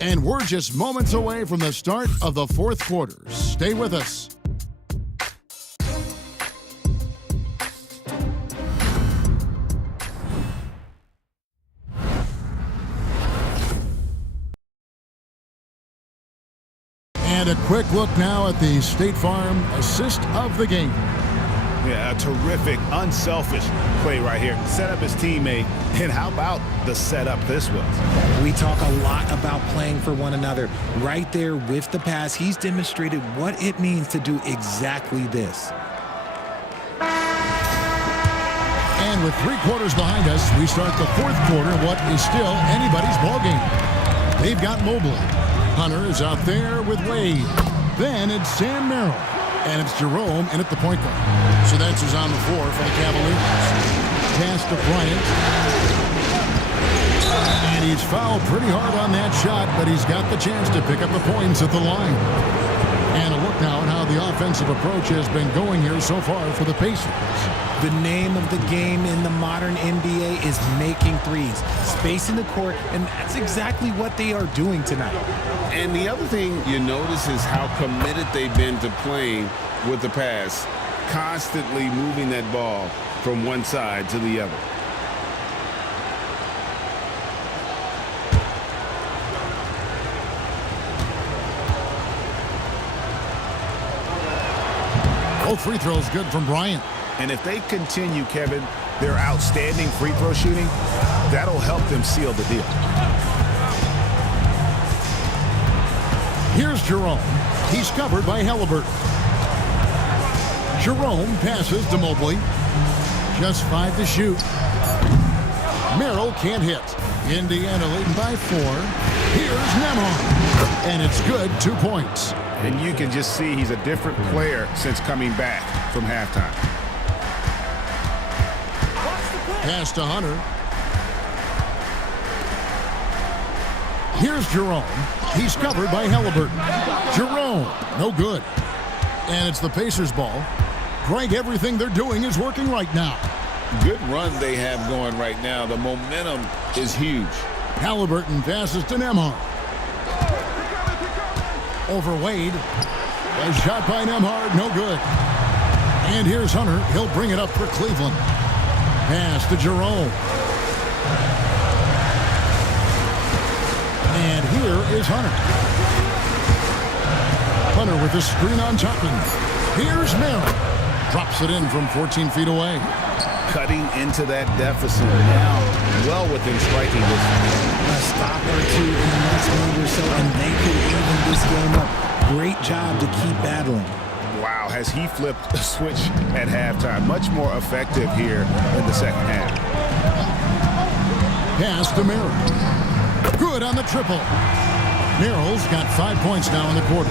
And we're just moments away from the start of the fourth quarter. Stay with us. And a quick look now at the State Farm assist of the game. Yeah, a terrific, unselfish play right here. Set up his teammate, and how about the setup this was? We talk a lot about playing for one another. Right there with the pass, he's demonstrated what it means to do exactly this. And with 3 quarters behind us, we start the fourth quarter, what is still anybody's ball game. They've got Mobley. Hunter is out there with Wade. Then it's Sam Merrill. And it's Jerome in at the point guard. So that's who's on the floor for the Cavaliers. Pass to Bryant. And he's fouled pretty hard on that shot, but he's got the chance to pick up the points at the line. And a look now at how the offensive approach has been going here so far for the Pacers. The name of the game in the modern NBA is making threes, spacing the court, and that's exactly what they are doing tonight. And the other thing you notice is how committed they've been to playing with the pass, constantly moving that ball from one side to the other. Both free throws good from Bryant. And if they continue, Kevin, their outstanding free throw shooting, that'll help them seal the deal. Here's Jerome. He's covered by Halliburton. Jerome passes to Mobley. Just 5 to shoot. Merrill can't hit. Indiana leading by 4. Here's Nemhard. And it's good, 2 points. And you can just see he's a different player since coming back from halftime. Pass to Hunter. Here's Jerome. He's covered by Halliburton. Jerome, no good. And it's the Pacers' ball. Greg, everything they're doing is working right now. Good run they have going right now. The momentum is huge. Halliburton passes to Nemhard. Over Wade. A shot by Nembhard, no good. And here's Hunter. He'll bring it up for Cleveland. Pass to Jerome. And here is Hunter. Hunter with the screen on top. Here's Merrill. Drops it in from 14 feet away. Cutting into that deficit now, well within striking distance. A stop or two in the next minute or so, and they could even this game up. Great job to keep battling. Wow, has he flipped a switch at halftime? Much more effective here in the second half. Pass to Merrill. Good on the triple. Merrill's got 5 points now in the quarter.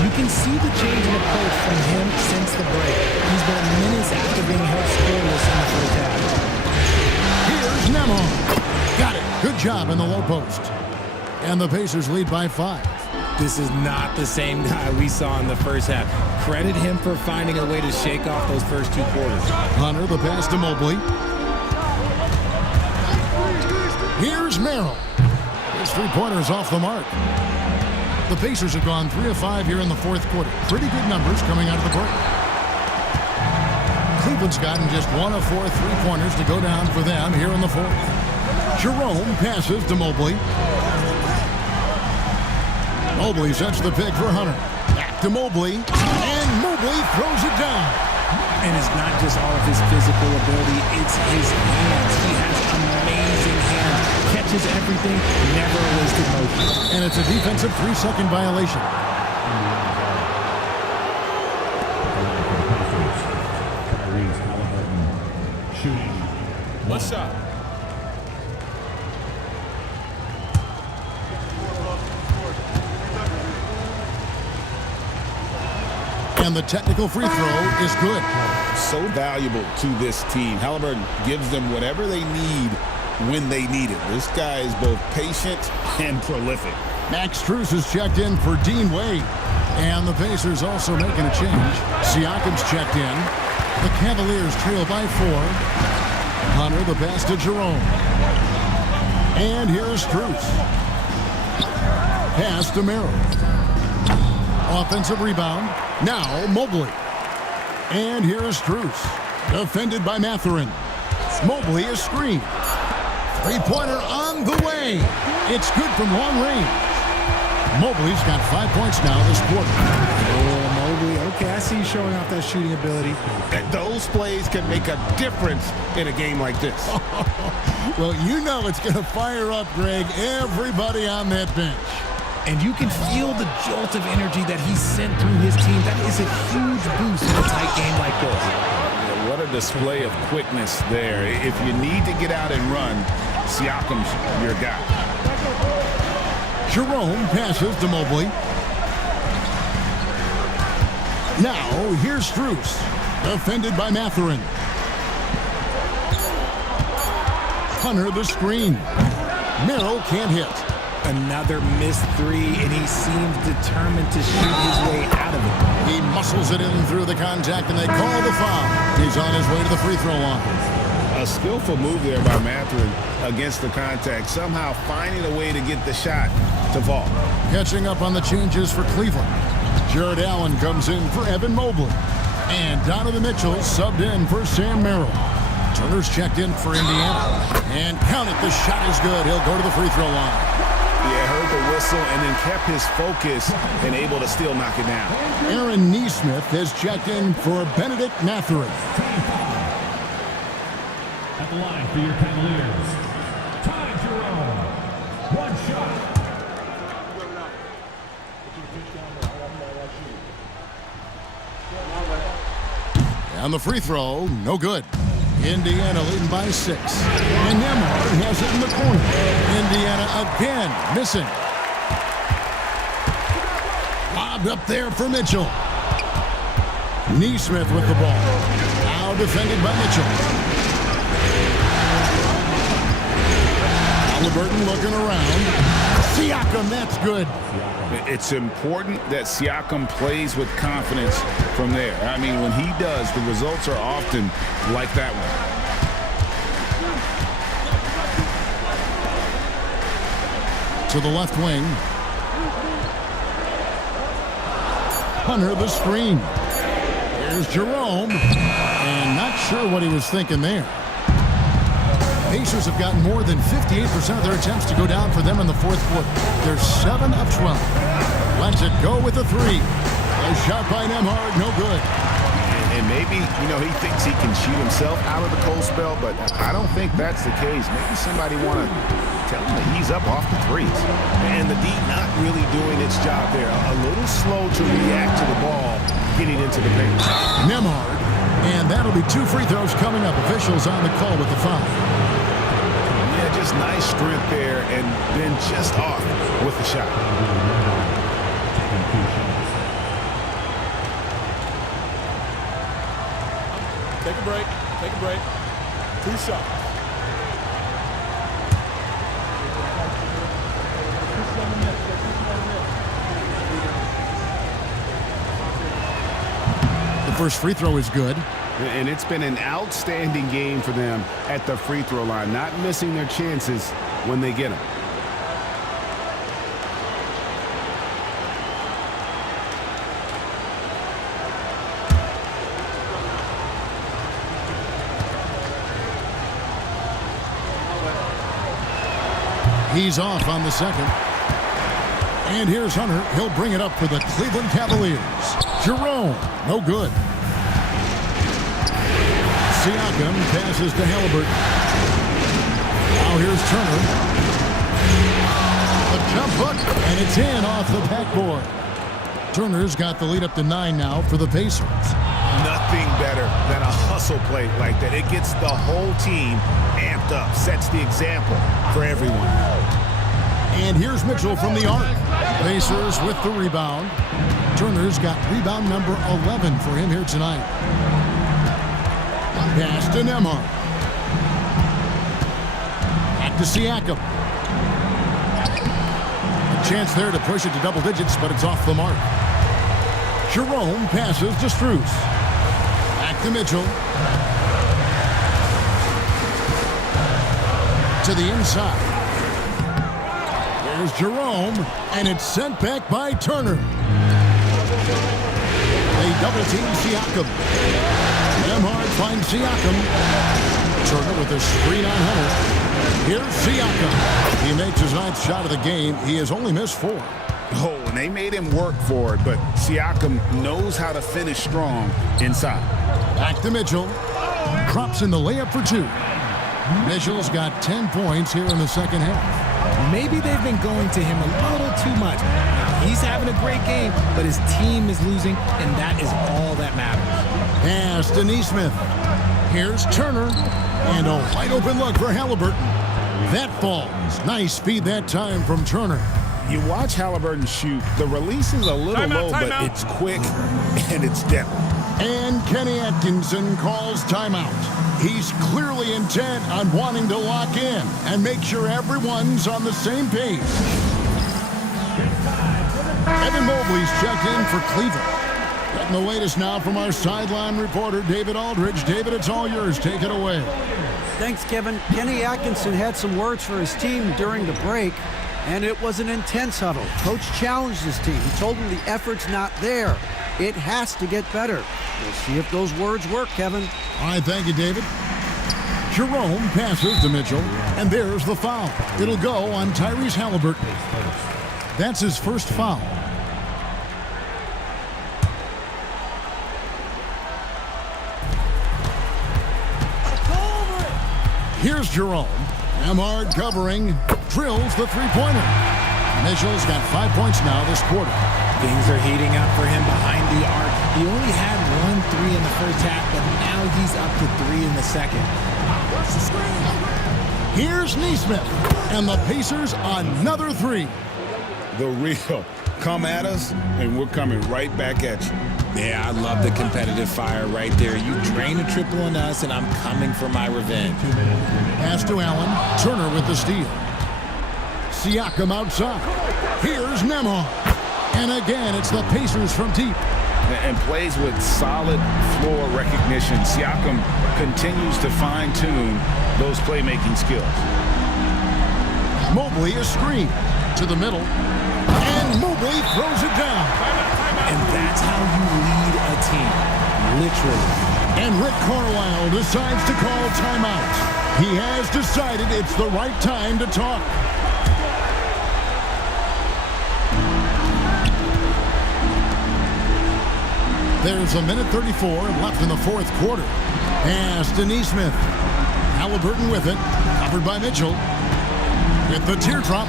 You can see the change in approach from him since the break. He's been minutes after being held scoreless in the first half. Here's Nembhard. Got it. Good job in the low post. And the Pacers lead by 5. This is not the same guy we saw in the first half. Credit him for finding a way to shake off those first 2 quarters. Hunter, the pass to Mobley. Here's Merrill. His three-pointer's off the mark. The Pacers have gone 3 of 5 here in the fourth quarter. Pretty good numbers coming out of the break. Cleveland's gotten just 1 of 4 three-pointers to go down for them here in the fourth. Jerome passes to Mobley. Mobley sets the pick for Hunter. Back to Mobley. And Mobley throws it down. And it's not just all of his physical ability, it's his hands. He has amazing hands. Catches everything, never a wasted motion. And it's a defensive 3-second violation. One shot. And the technical free throw is good. So valuable to this team. Halliburton gives them whatever they need when they need it. This guy is both patient and prolific. Max Strus is checked in for Dean Wade. And the Pacers also making a change. Siakam's checked in. The Cavaliers trail by 4. Hunter, the pass to Jerome. And here's Strus. Pass to Merrill. Offensive rebound. Now Mobley. And here's Strus. Defended by Mathurin. Mobley is screened. Three-pointer on the way. It's good from long range. Mobley's got 5 points now this quarter. Oh, Mobley. Okay, I see you showing off that shooting ability. And those plays can make a difference in a game like this. Well, you know it's going to fire up, Greg, everybody on that bench. And you can feel the jolt of energy that he sent through his team. That is a huge boost in a tight game like this. What a display of quickness there. If you need to get out and run, Siakam's your guy. Jerome passes to Mobley. Now, here's Strus. Defended by Mathurin. Hunter the screen. Merrill can't hit. Another missed 3, and he seems determined to shoot his way out of it. He muscles it in through the contact, and they call the foul. He's on his way to the free throw line. A skillful move there by Mathurin against the contact, somehow finding a way to get the shot to fall. Catching up on the changes for Cleveland. Jared Allen comes in for Evan Mobley. And Donovan Mitchell subbed in for Sam Merrill. Turner's checked in for Indiana. And count it, the shot is good. He'll go to the free throw line. Yeah, heard the whistle and then kept his focus and able to still knock it down. Aaron Neesmith has checked in for Benedict Mathurin. At the line for your Cavaliers, Ty Jerome. 1 shot. And the free throw, no good. Indiana leading by 6. And Nembhard has it in the corner. Indiana again missing. Lobbed up there for Mitchell. Neesmith with the ball. Now defended by Mitchell. Halliburton looking around. Siakam, that's good. It's important that Siakam plays with confidence from there. I mean, when he does, the results are often like that one. To the left wing. Hunter the screen. Here's Jerome, and not sure what he was thinking there. Pacers have gotten more than 58% of their attempts to go down for them in the fourth quarter. They're 7 of 12. Lets it go with the three. A shot by Nembhard, no good. And maybe, he thinks he can shoot himself out of the cold spell, but I don't think that's the case. Maybe somebody want to tell him to ease up off the threes. And the D not really doing its job there. A little slow to react to the ball getting into the paint. Nembhard, and that'll be 2 free throws coming up. Officials on the call with the foul. Yeah, just nice strength there and then just off with the shot. Take a break. Take a break. 2 shots. The first free throw is good. And it's been an outstanding game for them at the free throw line, not missing their chances when they get them. He's off on the second. And here's Hunter. He'll bring it up for the Cleveland Cavaliers. Jerome, no good. Siakam passes to Halliburton. Now here's Turner. A jump hook, and it's in off the backboard. Turner's got the lead up to 9 now for the Pacers. Nothing better than a hustle play like that. It gets the whole team amped up, sets the example for everyone. And here's Mitchell from the arc. Pacers with the rebound. Turner's got rebound number 11 for him here tonight. Pass to Nembhard. Back to Siakam. A chance there to push it to double digits, but it's off the mark. Jerome passes to Strus. Back to Mitchell. To the inside. There's Jerome, and it's sent back by Turner. They double-team Siakam. Nembhard finds Siakam. Turner with a screen on Hunter. Here's Siakam. He makes his 9th shot of the game. He has only missed 4. Oh, and they made him work for it, but Siakam knows how to finish strong inside. Back to Mitchell. Drops in the layup for 2. Mitchell's got 10 points here in the second half. Maybe they've been going to him a little too much. Now, he's having a great game, but his team is losing, and that is all that matters. Pass to Nesmith. Here's Turner, and a wide open look for Halliburton. That falls. Nice speed that time from Turner. You watch Halliburton shoot. The release is a little low, but it's quick and it's deadly. And Kenny Atkinson calls timeout. He's clearly intent on wanting to lock in and make sure everyone's on the same page. Evan Mobley's checked in for Cleveland. Getting the latest now from our sideline reporter, David Aldridge. David, it's all yours. Take it away. Thanks, Kevin. Kenny Atkinson had some words for his team during the break, and it was an intense huddle. Coach challenged his team. He told them the effort's not there. It has to get better. We'll see if those words work, Kevin. All right, thank you, David. Jerome passes to Mitchell, and there's the foul. It'll go on Tyrese Halliburton. That's his first foul. Here's Jerome. Nembhard covering, drills the three-pointer. Mitchell's got 5 points now this quarter. Things are heating up for him behind the arc. He only had 1 3 in the first half, but now he's up to 3 in the second. Here's Nesmith, and the Pacers another 3. The real. Come at us, and we're coming right back at you. Yeah, I love the competitive fire right there. You drain a triple on us, and I'm coming for my revenge. Pass to Allen. Turner with the steal. Siakam outside. Here's Nembhard. And again, it's the Pacers from deep. And plays with solid floor recognition. Siakam continues to fine-tune those playmaking skills. Mobley is screened to the middle. And Mobley throws it down. And that's how you lead a team, literally. And Rick Carlisle decides to call timeout. He has decided it's the right time to talk. There's a minute 34 left in the fourth quarter. As Denismith. Halliburton with it. Covered by Mitchell. With the teardrop.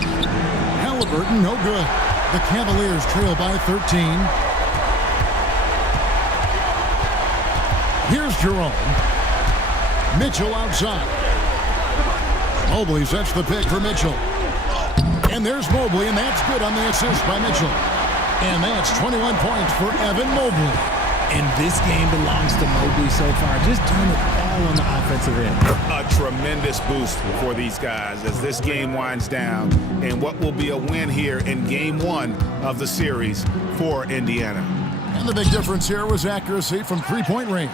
Halliburton, no good. The Cavaliers trail by 13. Here's Jerome. Mitchell outside. Mobley sets the pick for Mitchell. And there's Mobley, and that's good on the assist by Mitchell. And that's 21 points for Evan Mobley. And this game belongs to Mobley so far. Just doing it all on the offensive end. A tremendous boost for these guys as this game winds down and what will be a win here in game one of the series for Indiana. And the big difference here was accuracy from three-point range.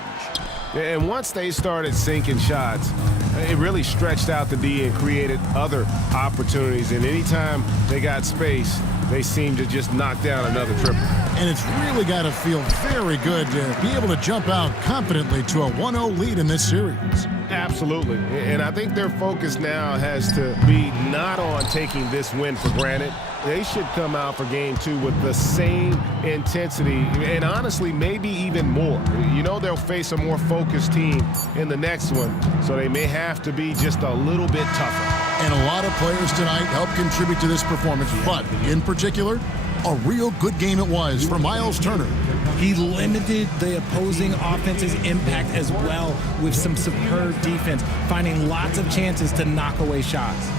And once they started sinking shots, it really stretched out the D and created other opportunities. And anytime they got space, they seemed to just knock down another triple. And it's really got to feel very good to be able to jump out confidently to a 1-0 lead in this series. Absolutely. And I think their focus now has to be not on taking this win for granted. They should come out for game two with the same intensity and honestly maybe even more. You know they'll face a more focused team in the next one, so they may have to be just a little bit tougher. And a lot of players tonight helped contribute to this performance, but in particular, a real good game it was for Miles Turner. He limited the opposing offense's impact as well with some superb defense, finding lots of chances to knock away shots.